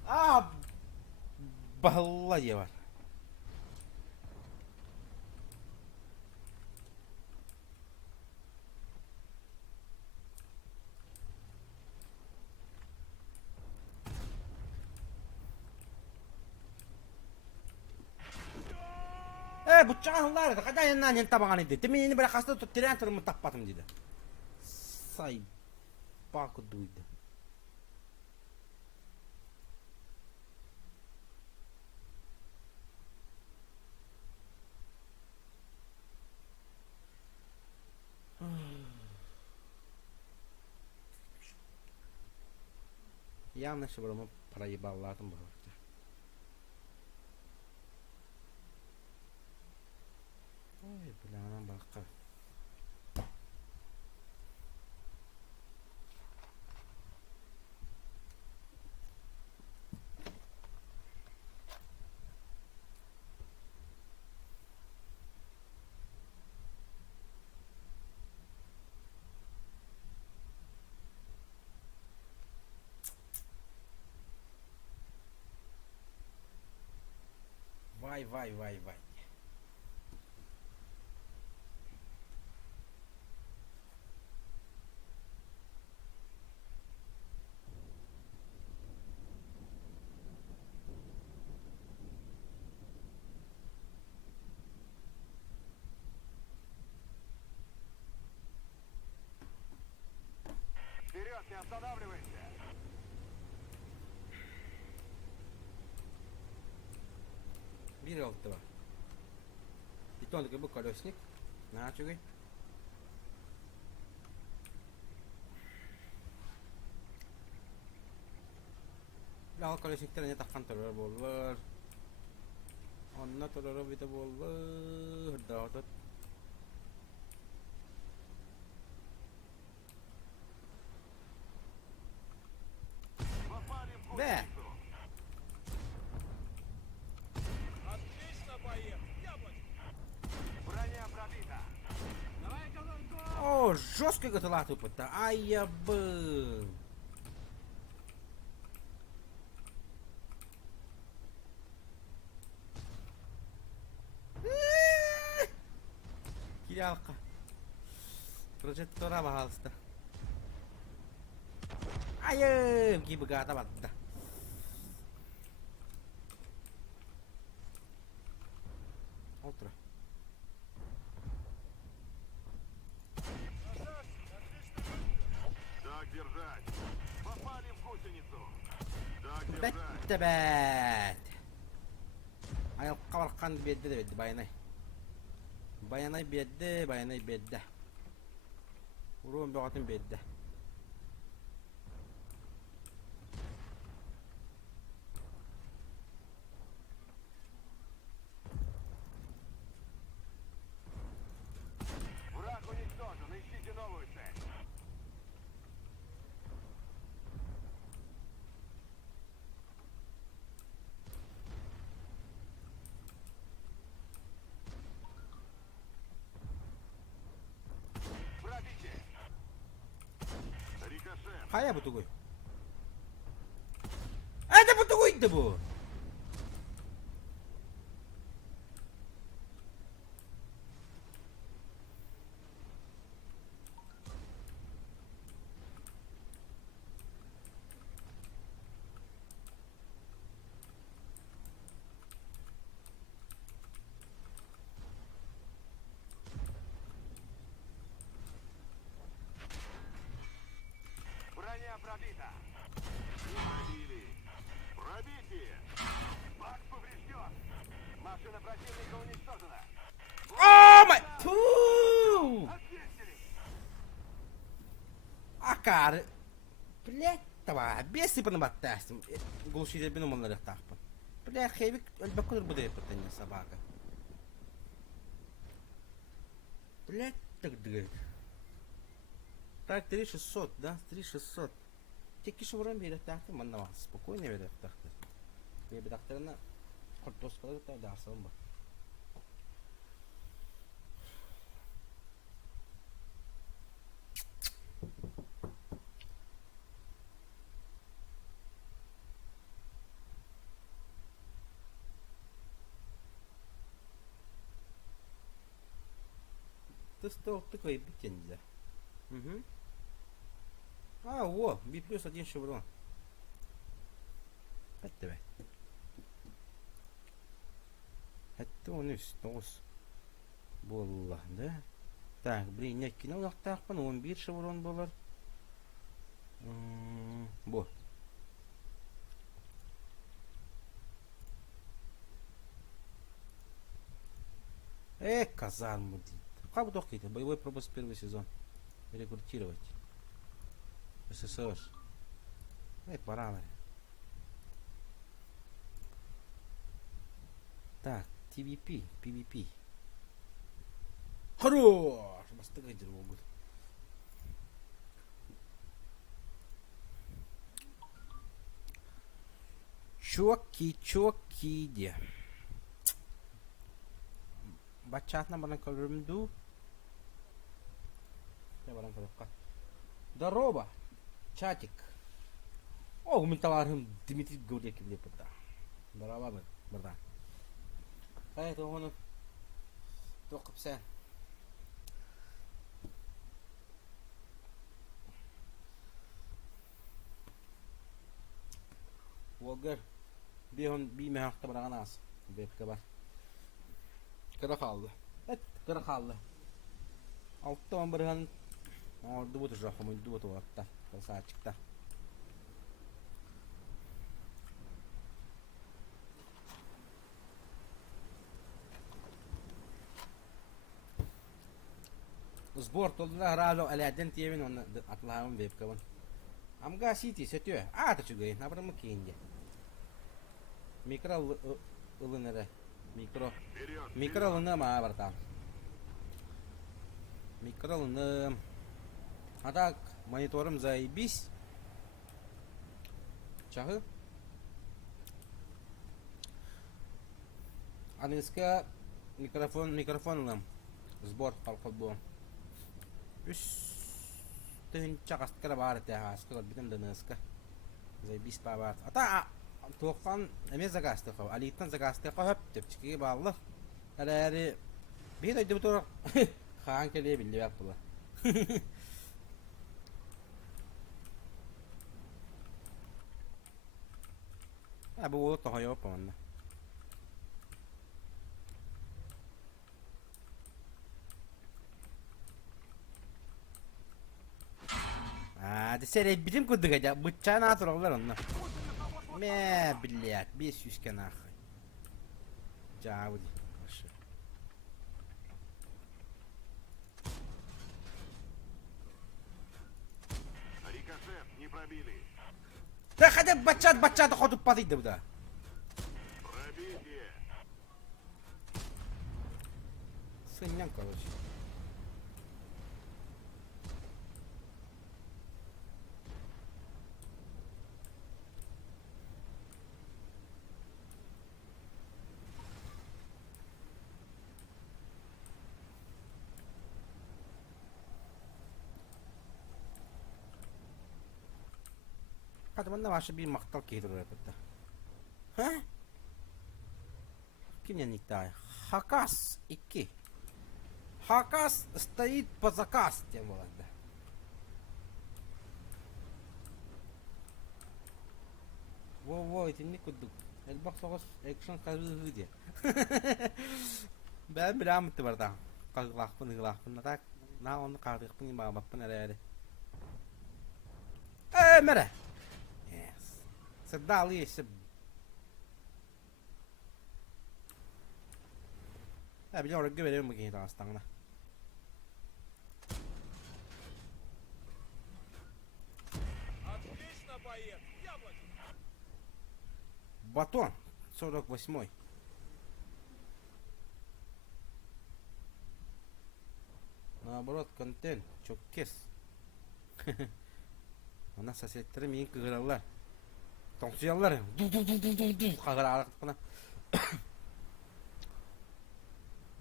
А, балладева. Bıçağınlar da kadar yanından yan tabağını dedi. Demin yeni böyle hasta tut tren tırmı tapmadım dedi. Say bakı duydu. Yanlış sebelum parayı bağladım bu arada. Ay bilanan bakka. Vay. вот var. Питон bu колесник. На чугай. Al kolesniklerine takkan terör bollar. Onna terör bite bollar. Hırda Попали в Бе! гусеницу. Отлично, боец! Яблочко! Броня пробита. О, жорстко готова тупота. Ай я бы. Кирялка. Прожектора пожалуйста. Ай, гибгата бадда. Утро. Красавчик! Отлично выстрел! Так держать. Попали в гусеницу. Так держать. Бәттебәт. Ayakka barkan bedde de bedde bayanay. Bayanay bedde. Uruğun bir atın bedde. Враг уничтожен. Ищите новую цель. Пробитие. Рикошет. Kaya bu tuguy. Hadi bu tuguydu bu. Броня пробита. Не пробили. Пробитие. Бак поврежден. Машина противника уничтожена. Oh my. Puh. Ответили. Ah, cara. Блять, тава. Беси пана баттастым. Глушите бину монлары тахпын. Бля, хевик өлбөккөр буде патanya собака. Блять, так дыгает. Так, 3600, да? 3600. Тек киши вуран бейрек тахты, манна спокойно бейрек тахты. Бейрек тахтарына кортоскалар да асылым бар. Ты стол такой битензя. Угу. А, во, B плюс 1 шеврон. Это бе. Это он и стос. Болла, да? Так, блин, нет, кино лахтахпан, 11 шеврон болар. Бо. Казарму. Как бы это? Боевой пропуск первый сезон. Рекрутировать. СССР. Пора, наверное. Так, PvP. Хорош! Бастыгай дерьмо будет. Чоки, де. Бачатна баран калрымду. Я баран калрымка. Здорово, чатик. О, мен товарым Дмитрий Гурдек билеп пыта. Здорово, брат. Это он только все. Волгар bir mehakta bırakan az. Bepke var. Kıra kaldı. Evet, kıra kaldı. Altta bırakan orada bu tuşa koydu bu tuvatta. Sağ çıktı. sport oldular ralo aladden tiyemin onu atlağım webcam'ın. Amga city sötüyor. Ata çugayın. Abramı kiyince. Mikro ılınırı. Вперед! Mikro ılınım ha bardan. Mikro ılınım. Hatta monitorum zaybis. Çahı. Anıska mikrofon ılım. Sport kalkıp bu. Üstün çakaskara var ya haskar bitim dönüska. Zaybis babat. Hatta toqan emez zagastı qav. Alitan zagastı qav hep tepçiki bağlı. Hereri bir de doktor xan kele bildi yap bula. Ha bu o toha yok onda. Hadi sere bilim kuduk aja bıçağını atırlar onlar. Me блядь, 500 нахуй. Джауди. Рикошет не пробили. Да хотя бачат ходит падает да. Пробитие. Свиньян, короче. Kadımında başka bir maktal keydir oraya burada. Ha? Kim yani iddiayı? Hakas 2. Hakas стоит по заказ тем владе. Во, это не кудук. El bak sokos action kazı diye. Ben bir amıtı var da. Kalkpın tak. Na onu kalkpın babapın araya. Mere. Yes. Sedal ise. Ha bir oraya güvenelim bakayım aslında. Отлично, боец! Яблочко! Батон 48. Наоборот, контент çok kes. Ona sasetlerim iyi kıgırarlar. Tonsuyalar. Kagır ağırlıkına.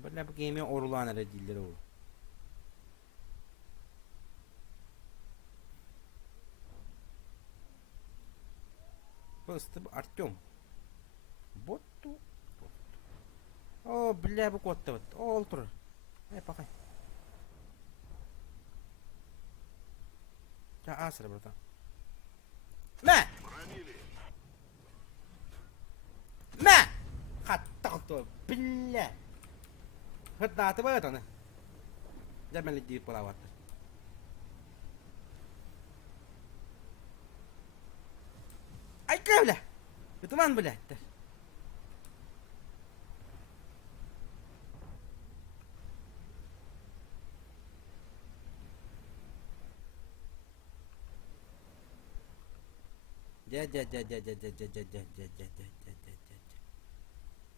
Böyle bu game'e orulan ara dilleri o. Просто Артём. Боту. О, бля, bu kotta вот. Олтур. Покай. Ya asra burada. Ne? Пробили. Ne? Hatta to billa. Hatta to ba to ne? Jangan lagi pelawat. Ay kau lah. Itu man boleh.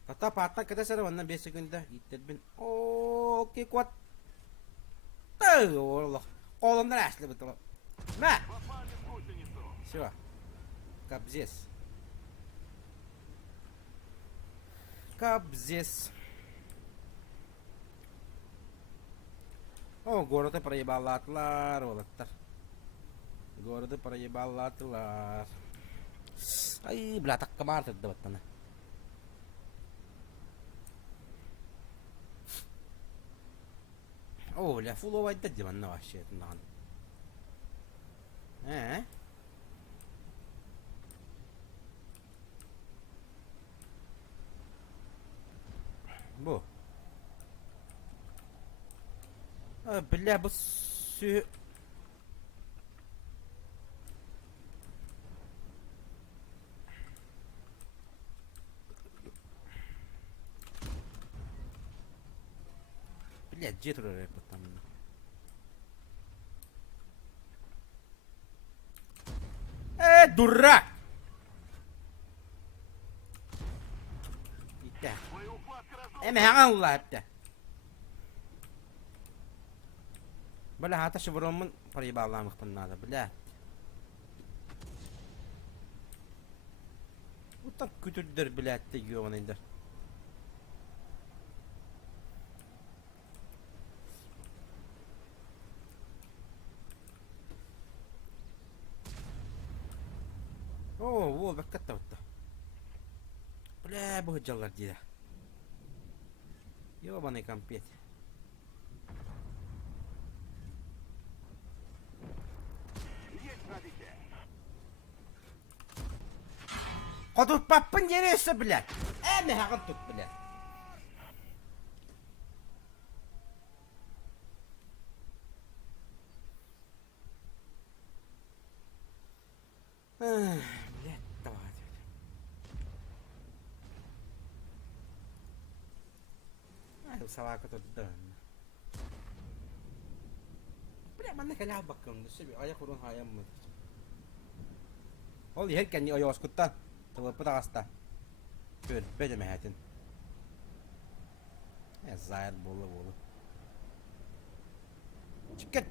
Tata patah kita sana mana biasa kita itet bin. Okey kuat. Tuh Allah. Kolom asli betul. Nah, Попали в гусеницу. siapa? Kabzes. Kabzes. Oh, goroda para yebalatlar, olatlar. Goroda para yebalatlar. Ay, belatak kemar dapat tanah. Oh, la full white di mana wahsyat nan. Bu. Billah bu sü Billah jet oraya patladı. дурак! Итак. Боеукладка разрушена. Hemen hatta. Böyle hata şıvırımın parayı bağlamaktan nada bile. Bu tak kötüdür bile etti yoğunaydır. Oo, bak katta batta. Bile bu hıcallar diye. Yo bana kampiyet. Есть пробитие. Kodur papın neresi bile? Emi hakın tut bile. Bile tamam. Ay sabah kadar dön. Bile bana kala bakın. Düşün bir ayak urun hayam mı? Ol herken ni ayos kuttan. Tabi bu da hasta. Böyle mi hayatın? Ya zahir bolu. Çıkın.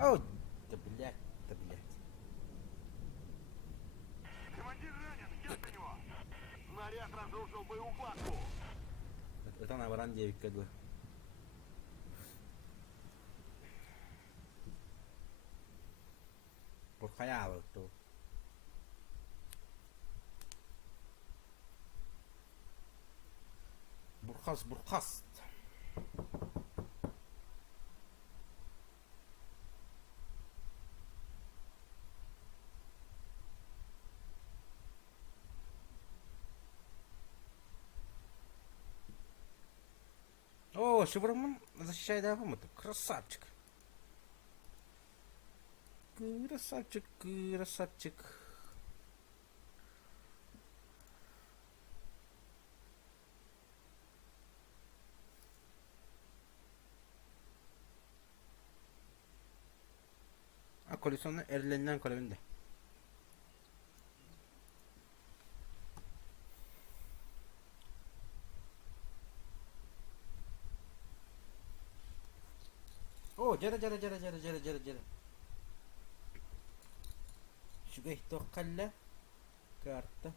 Oh, да блядь. Командир ранен. Есть у него. Снаряд разрушил боеукладку. Это на варанде как бы. Por hayal то. Бурхас. О, Шевроман защищает Авамата. Красавчик. Красавчик. Ha, koalisyonun ellerinden kalevinde. Oh, jara. Şuraya tokalle. Kartta.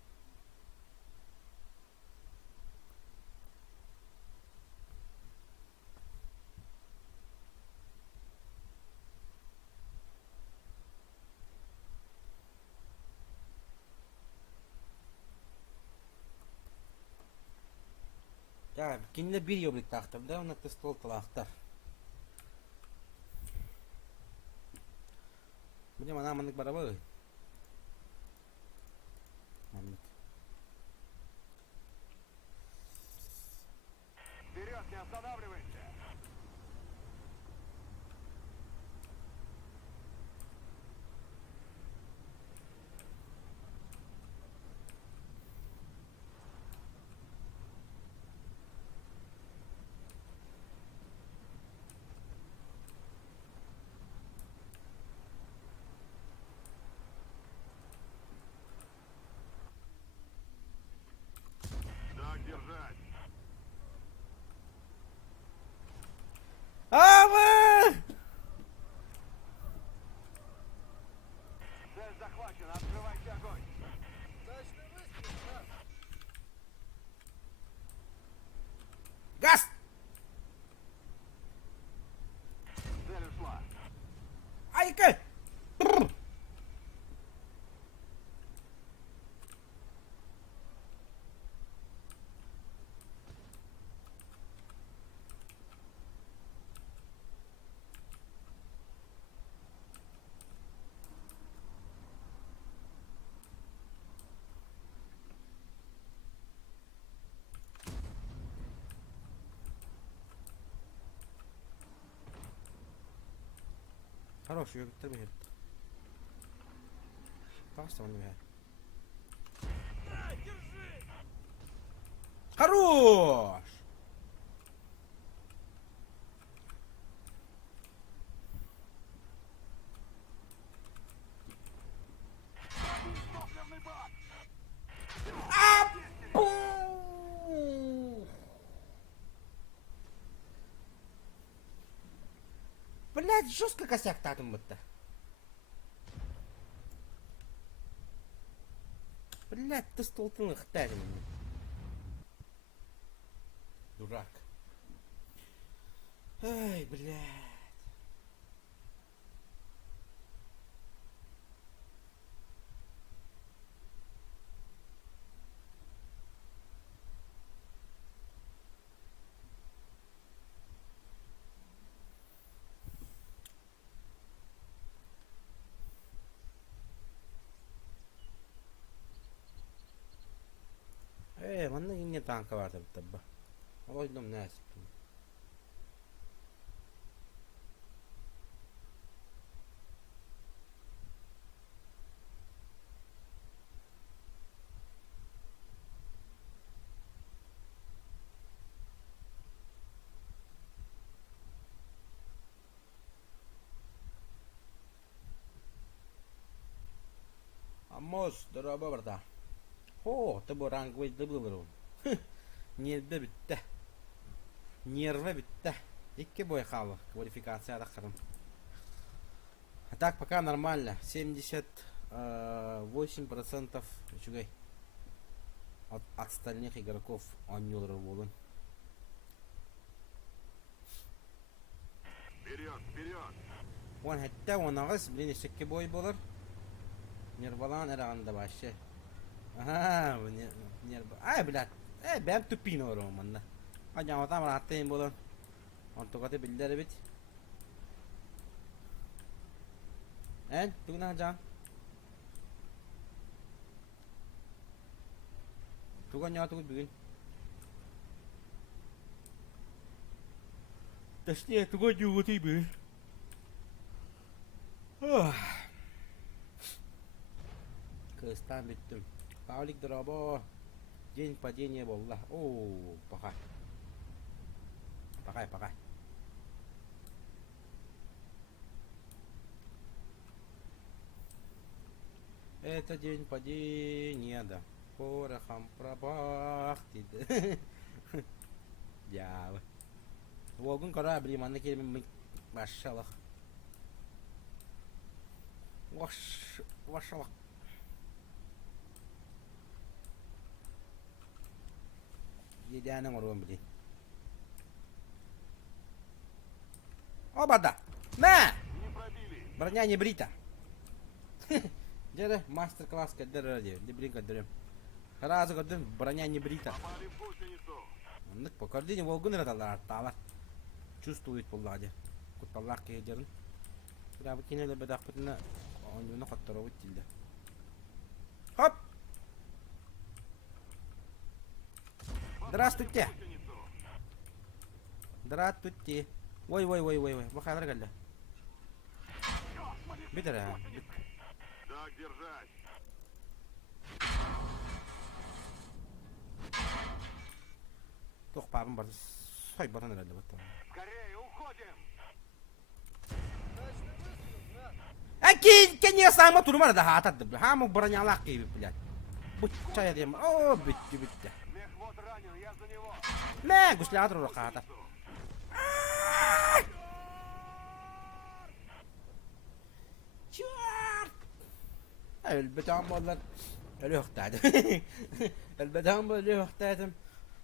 Ya, kimle bir yoblik taktım da ona pistol talaktar. Ini mana manik berapa? Manik. Вперед, не останавливайся. Так держать. Abi! Цель захвачена. Открывайте огонь. Удачный выстрел, да. Gaz! Цель ушла. Ayıkı! Хорош, ее терминет. Просто он меня. На, держи! Хорош! Блядь, жестко косяк татым бытта. Блядь, ты столтын хтарим. Дурак. Ай, блядь. Manna yine tanka vardı bu tabi. Oydum ne asıp. Amos, doroba burada. О, ты бы рангвей добыл. Нерві бітті. Нерві бітті. Икки бой халы. Квалификацияда қырым. А так пока нормально. 78% чугай. От остальных игроков аннюлары болын. Вперед, вперед! Он хәтта онағыз білін ешекке бой болыр. Нервалан әрағында башы. Ага, нерва. Ай, блядь. Ben tüpin oğlum bunda. Acaba tam rahattayım bulun. Ontokatı bildiler bit. Tugna can. Tugan ya tugan bugün. Taştiye tugan yuğutu bugün. Kıstan bittim. Pavlik drop'o. День падения волла. О, пока. Пока. Это день падения, да. Порохом пробахтит. Дявы. Волгун корабли, манна келем машалах. Вашалах. Yedeğine vuruyorum bile. Обада! На! Не пробили! Броня не брита. Деді мастер-класс кәдір ради. Дебрин кәдірім. Разы кәдірім броня не брита. Попали в гусеницу! Нык по кәрдені волгын раталар атталар. Чувствует бұлладе. Құтталар кейдерін. Бірабы кенелі бәдақ бұтына оңдуына қаттары өттілді. Хоп! Здравствуйте! Здравствуйте! Ой, бахалар geldi. Bitir ha. Так держать! Тоқ бабым барды. Сой баран herhalde batta. Скорее, уходим! Удачный выстрел, брат. Кенye sama turmana da hatadı. Hamı branyalar gibi блядь. Bu çaya diyem. Oo bitti. Мехвод ранен, я за него! Ne güçlü durur hata. Çart. Elbette bollar. Öyle yoktaydım. Elbette böyle yoktaydım.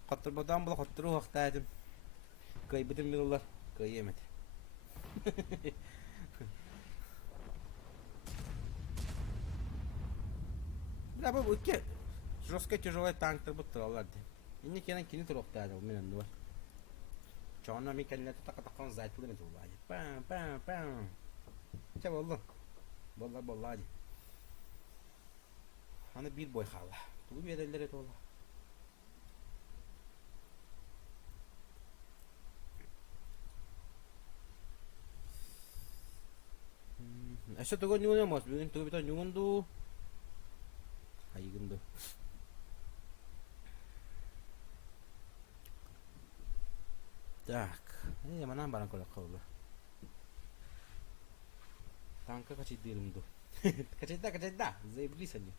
Katırmadan bula katırı yoktaydım. Kaybedim ben onlar. Kayemedi. Бля, bu iki жестко тяжелый танктар бутыраларды. Инне кенен кини туруктайды ол менен дуар. Чоңна мекенлерді тақа-таққан зайтылы мен туылады. Пам. Че болду? Болла. Аны bir boy қала. Туы берелер еді ола. Әші тұғын нүгін емес, бүгін тұғы бітен нүгінду. Айығынду. Так, манан баран көйлек қылды. Танка качайдырымды. Качайда, заебрись они.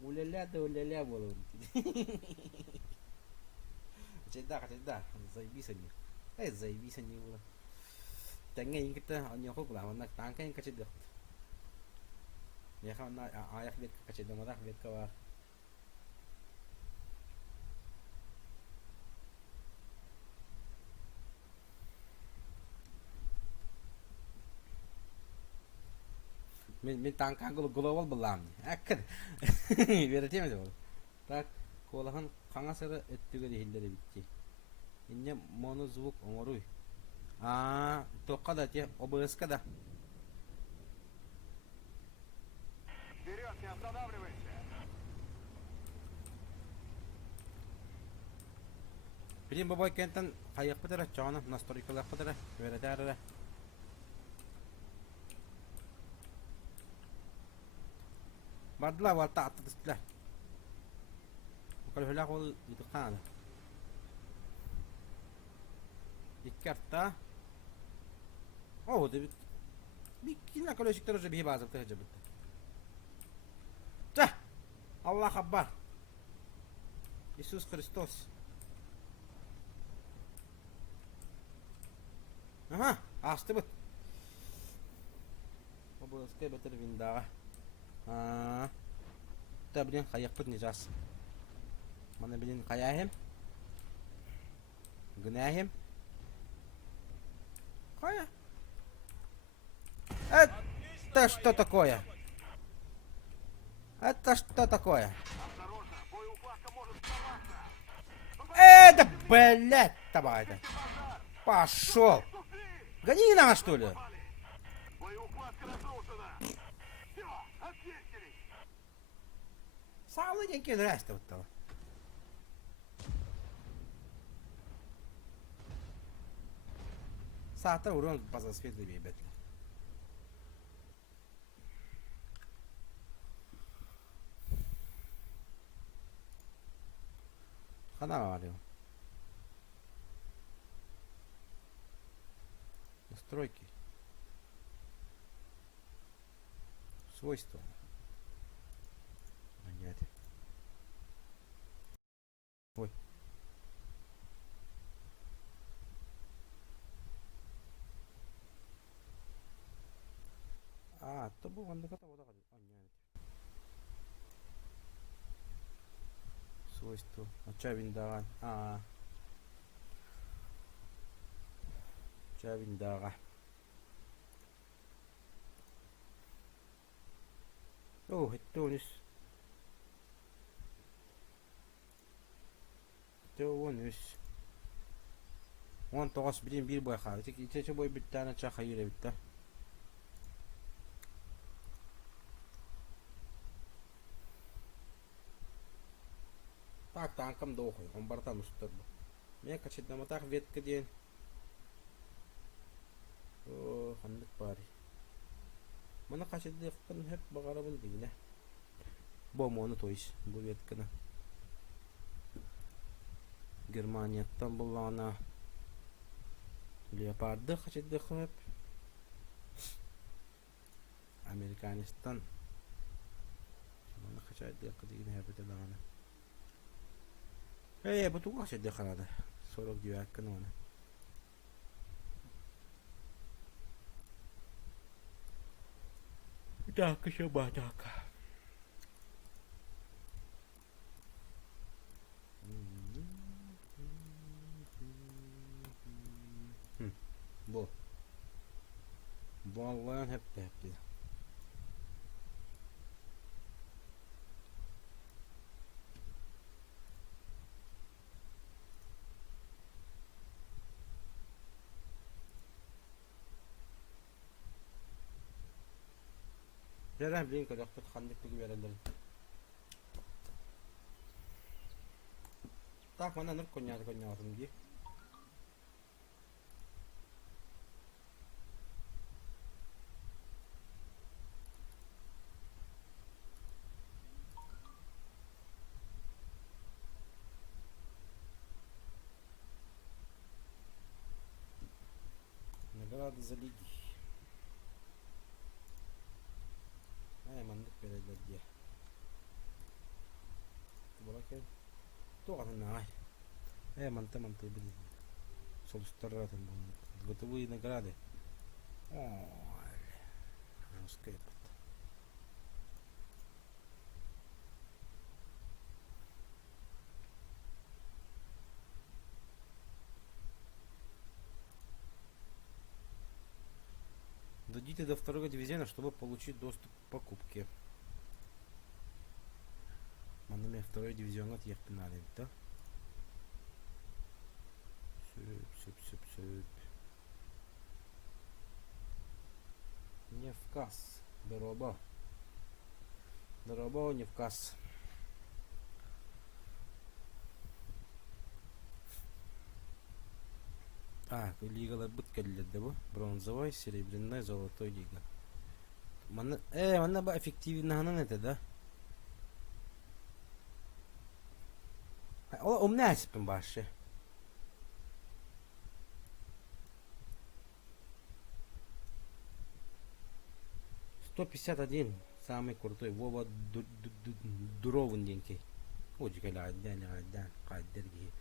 Уля-ля болу. Качайда, заебись они. Заебись они было. Tenge ingkita anyoko kula na tangka yang kacid. Ya kan na ayak bet kacid madah bet kawa. Min tangka global belam. Akır. Vereteyim mi? Tak kolahan kanga sara ettüge de hilleri bitti. İnne mono zvuk omoruy. Aa, toka da te obıska da. Вперед, не останавливайся! Bilin baboy kentten kayak pıtara çağına nastorikalar pıtara. Böyle derere. Bardılar var ta attı dıştılar. Bakal hülak ol yutukana. İkkartta. Oh, de bir kina kalau siktar aja bihi bazı teh jabut. Cah. Allah Akbar. Yesus Kristus. Aha, astı bu. Bu ske beter vinda. Ah. Tabii kayak put nizas. Mana bilin kayahim? Günahim? Кая? Это что такое? Это что такое? Осторожно, боеукладка может взорваться! Это, блядь, давай это. Пошел. Гони нас, что ли? Боеукладка разрушена! Все, очистились! Sağlı denk gelir işte bu. Sahte vurun bazı sfetli bir betle. Когда говорил? Настройки. Свойства. Понять. Ой. А, то был он на вот понять. Свойства. Чавиндага. Чавиндага. О, это Тönüs. 19 birim bir boy kaldı. İçe boy bir tane çaka yürü bitti. Так, танком дохуй. Он бортом устроил. Мне качать на мотах ветка день. О, хандык пари. Мана качать дехпен hep bagarabın değil. Bu onu toyş. Bu vetkana. Germaniyadan bulana Leopard'ı kaçırdık hep. Amerikanistan bana kaçırdık yine hep de dağına. Bu tu kaçırdık herhalde. Soruk diyor hakkında ona. Bir dakika şu dakika. Bu. Bu Allah'ın hep de. Nereden bileyim ki doktor kandıklı verenlerin. Tak mana nur konya diye. Награды за лиги. Мандык берелер диye. Бұракер. Тоғаны нағай. Манты білді. Солыстар атын бұл. Готовые награды. Ой. Русская пот. Дойдите до второго дивизиона, чтобы получить доступ к покупке. Манаме второй дивизион от Ерпинали, да? Сөп. Невказ. Дорога. Дорога, Невказ. Так, лигалар бут келлерде бу. Бронзовой, серебряной, золотой лига. Манна ба эффективно ханан это, да? О, умная спим баши. $151. Самый крутой. Вова Дуровын деньги. Очень ладно, кайдерги.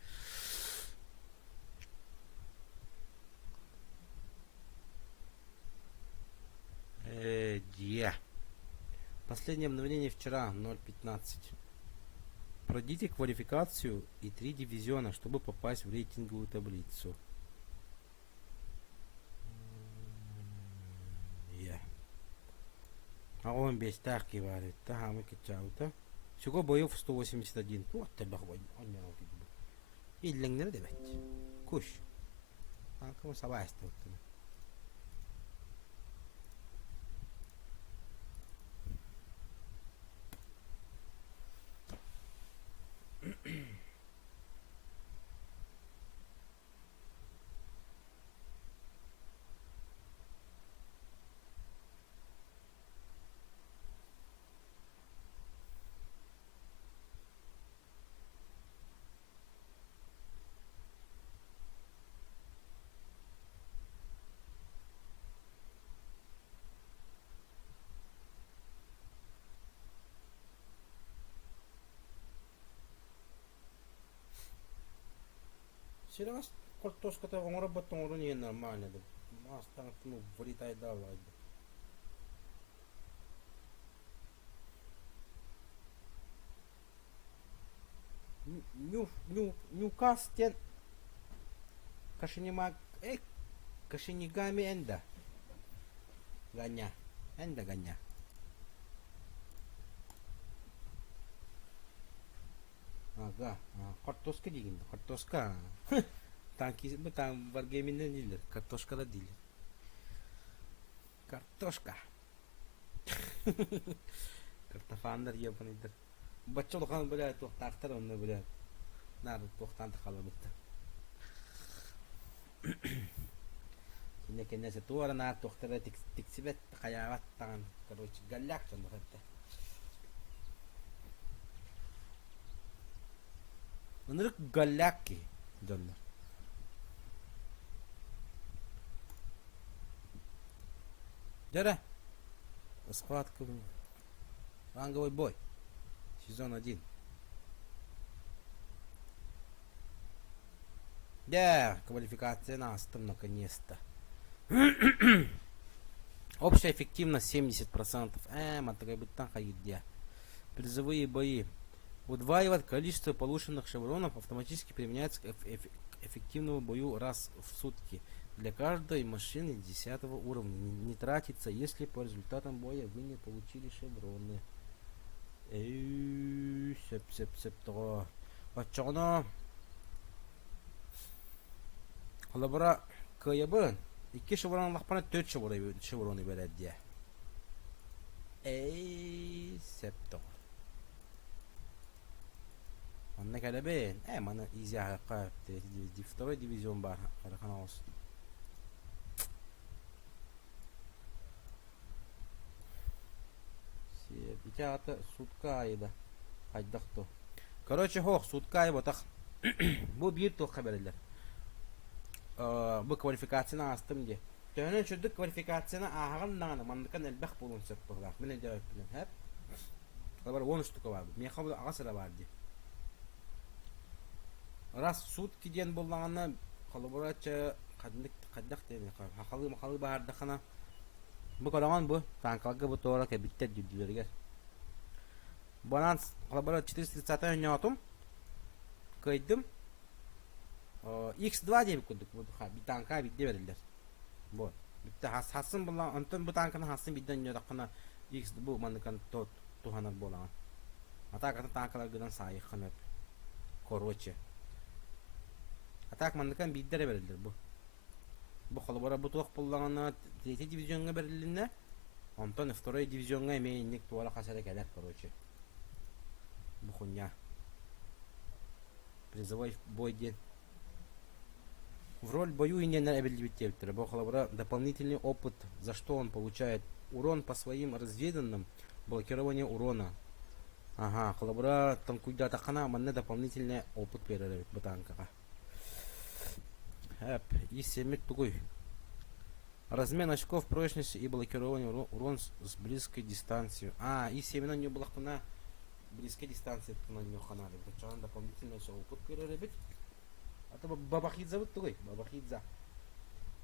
Последнее обновление вчера, 0.15. Пройдите квалификацию и 3 дивизиона, чтобы попасть в рейтинговую таблицу. А он без ставки варит. Та мы качаута. Всего боев 181. Вот тебе хватит. Он меня убил. И длиннее давать. Куш. А кому сабаст тут? Серега картошката оңора баттоңору не нормально да. Астан ну вылетай давай. Ньюкастен Кашинима Кашинигами энда. Ганя. Энда ганя. Ага, картошка дегенде, картошка. Танки, там варгейминде дейлер, картошка да дейлер. Картошка. Картофандар ебаныйдыр. Баччолухан билет, тоқтартар онны билет. Нар тоқтанды қаламытты. Кенесе туара нар тоқтара тиксибет қаяваттан, короче, галляк сонда хатта. Онрык галляки доннор. Дера. Схватка. Ранговый бой. Сезон 1. Да, квалификация настом наконец-то. Общая эффективность 70%. Матагайбыттан хаидья. Призовые бои. Удваивать количество полученных шевронов автоматически применяется к эффективному бою раз в сутки. Для каждой машины 10 уровня. Не тратится, если по результатам боя вы не получили шевроны. Сеп-сеп-сеп-то. Пачана. Халабара каябын. 2 шеврон лақпана 4 шевроны берет де. Сеп-то. Анна калебен. Мана изя хақапты. Второй дивизион бар. Араханаус. Итята сутка айда. Айдахто. Короче, хох, сутка айба так. Бу бир то хабарлар. Бу квалификацияны астым де. Төнөн чөдүк квалификацияны агыннаны мандыкан элбах болун сеппырлар. Менен жауап билен хеп. Алар 13 штука бар. Мен хабыл агасыра бар ди. Раз сутки ден болганына коллаборация кадимдик каддак тени хакалы баарда хана бу корогон бу танкалга бу тоора кебиттер дүдүлөргер банан колобора 430 ойнотум кыйдым X2 деп кудук бу bir танка бидде берилдер бу битте хасын була антон бу танканы хасын бидден жодакына X бу маныкан туханар болаган атакаты танкалар гынан сайыккан короче атак маныкан биддере берилдер бу колобора бу туак буллагана 3 дивизионга берилинне антон 2 дивизионга эмейник туара касара келет короче бу хуйня призовой бой ден в роль бою инженер абилибиттер бу колобора дополнительный опыт за что он получает урон по своим разведанным блокирование урона. Ага, колобора танкуйда такана манне дополнительный опыт берет бу танкага. И семик тугой. Размен очков прочности и блокирование урон с близкой дистанции. И семена не было на близкой дистанции на него канале. Вот дополнительный опыт берет. Это бабахидза вот тугой, бабахидза.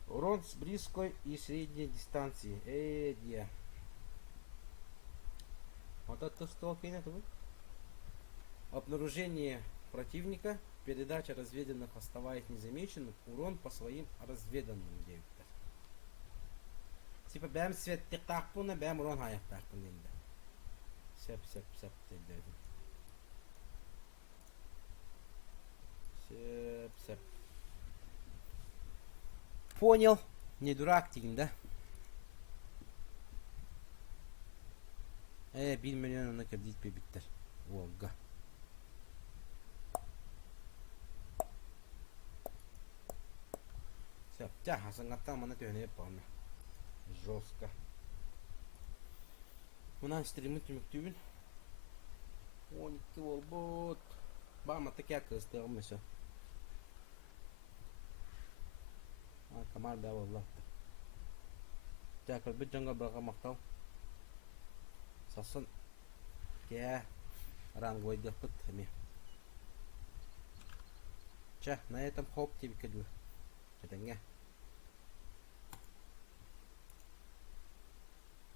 Урон с близкой и средней дистанции. Где? Вот это что фигня тугой? Обнаружение противника. Передача разведанных оставаясь незамеченным. Урон по своим разведанным действиям. Типа бэм свет тактакпуна, бэм урон хаяктакпун енді. Сеп дедім. Сеп. Понял. Не дурак деген да. 1 миллионына кредит бебиттер. Волга. Сеп, хасыңаттан мана төнеп баны. Жестко. Мына стримы түміктүйін. 12 болбот. Бама таkia кыстығым мүсі. Камар да боллапты. Тәкір бүт жаңға бұраға мақтау. Сасын. Рангой деп бұт. На этом хоп тебе кіду. Четенге.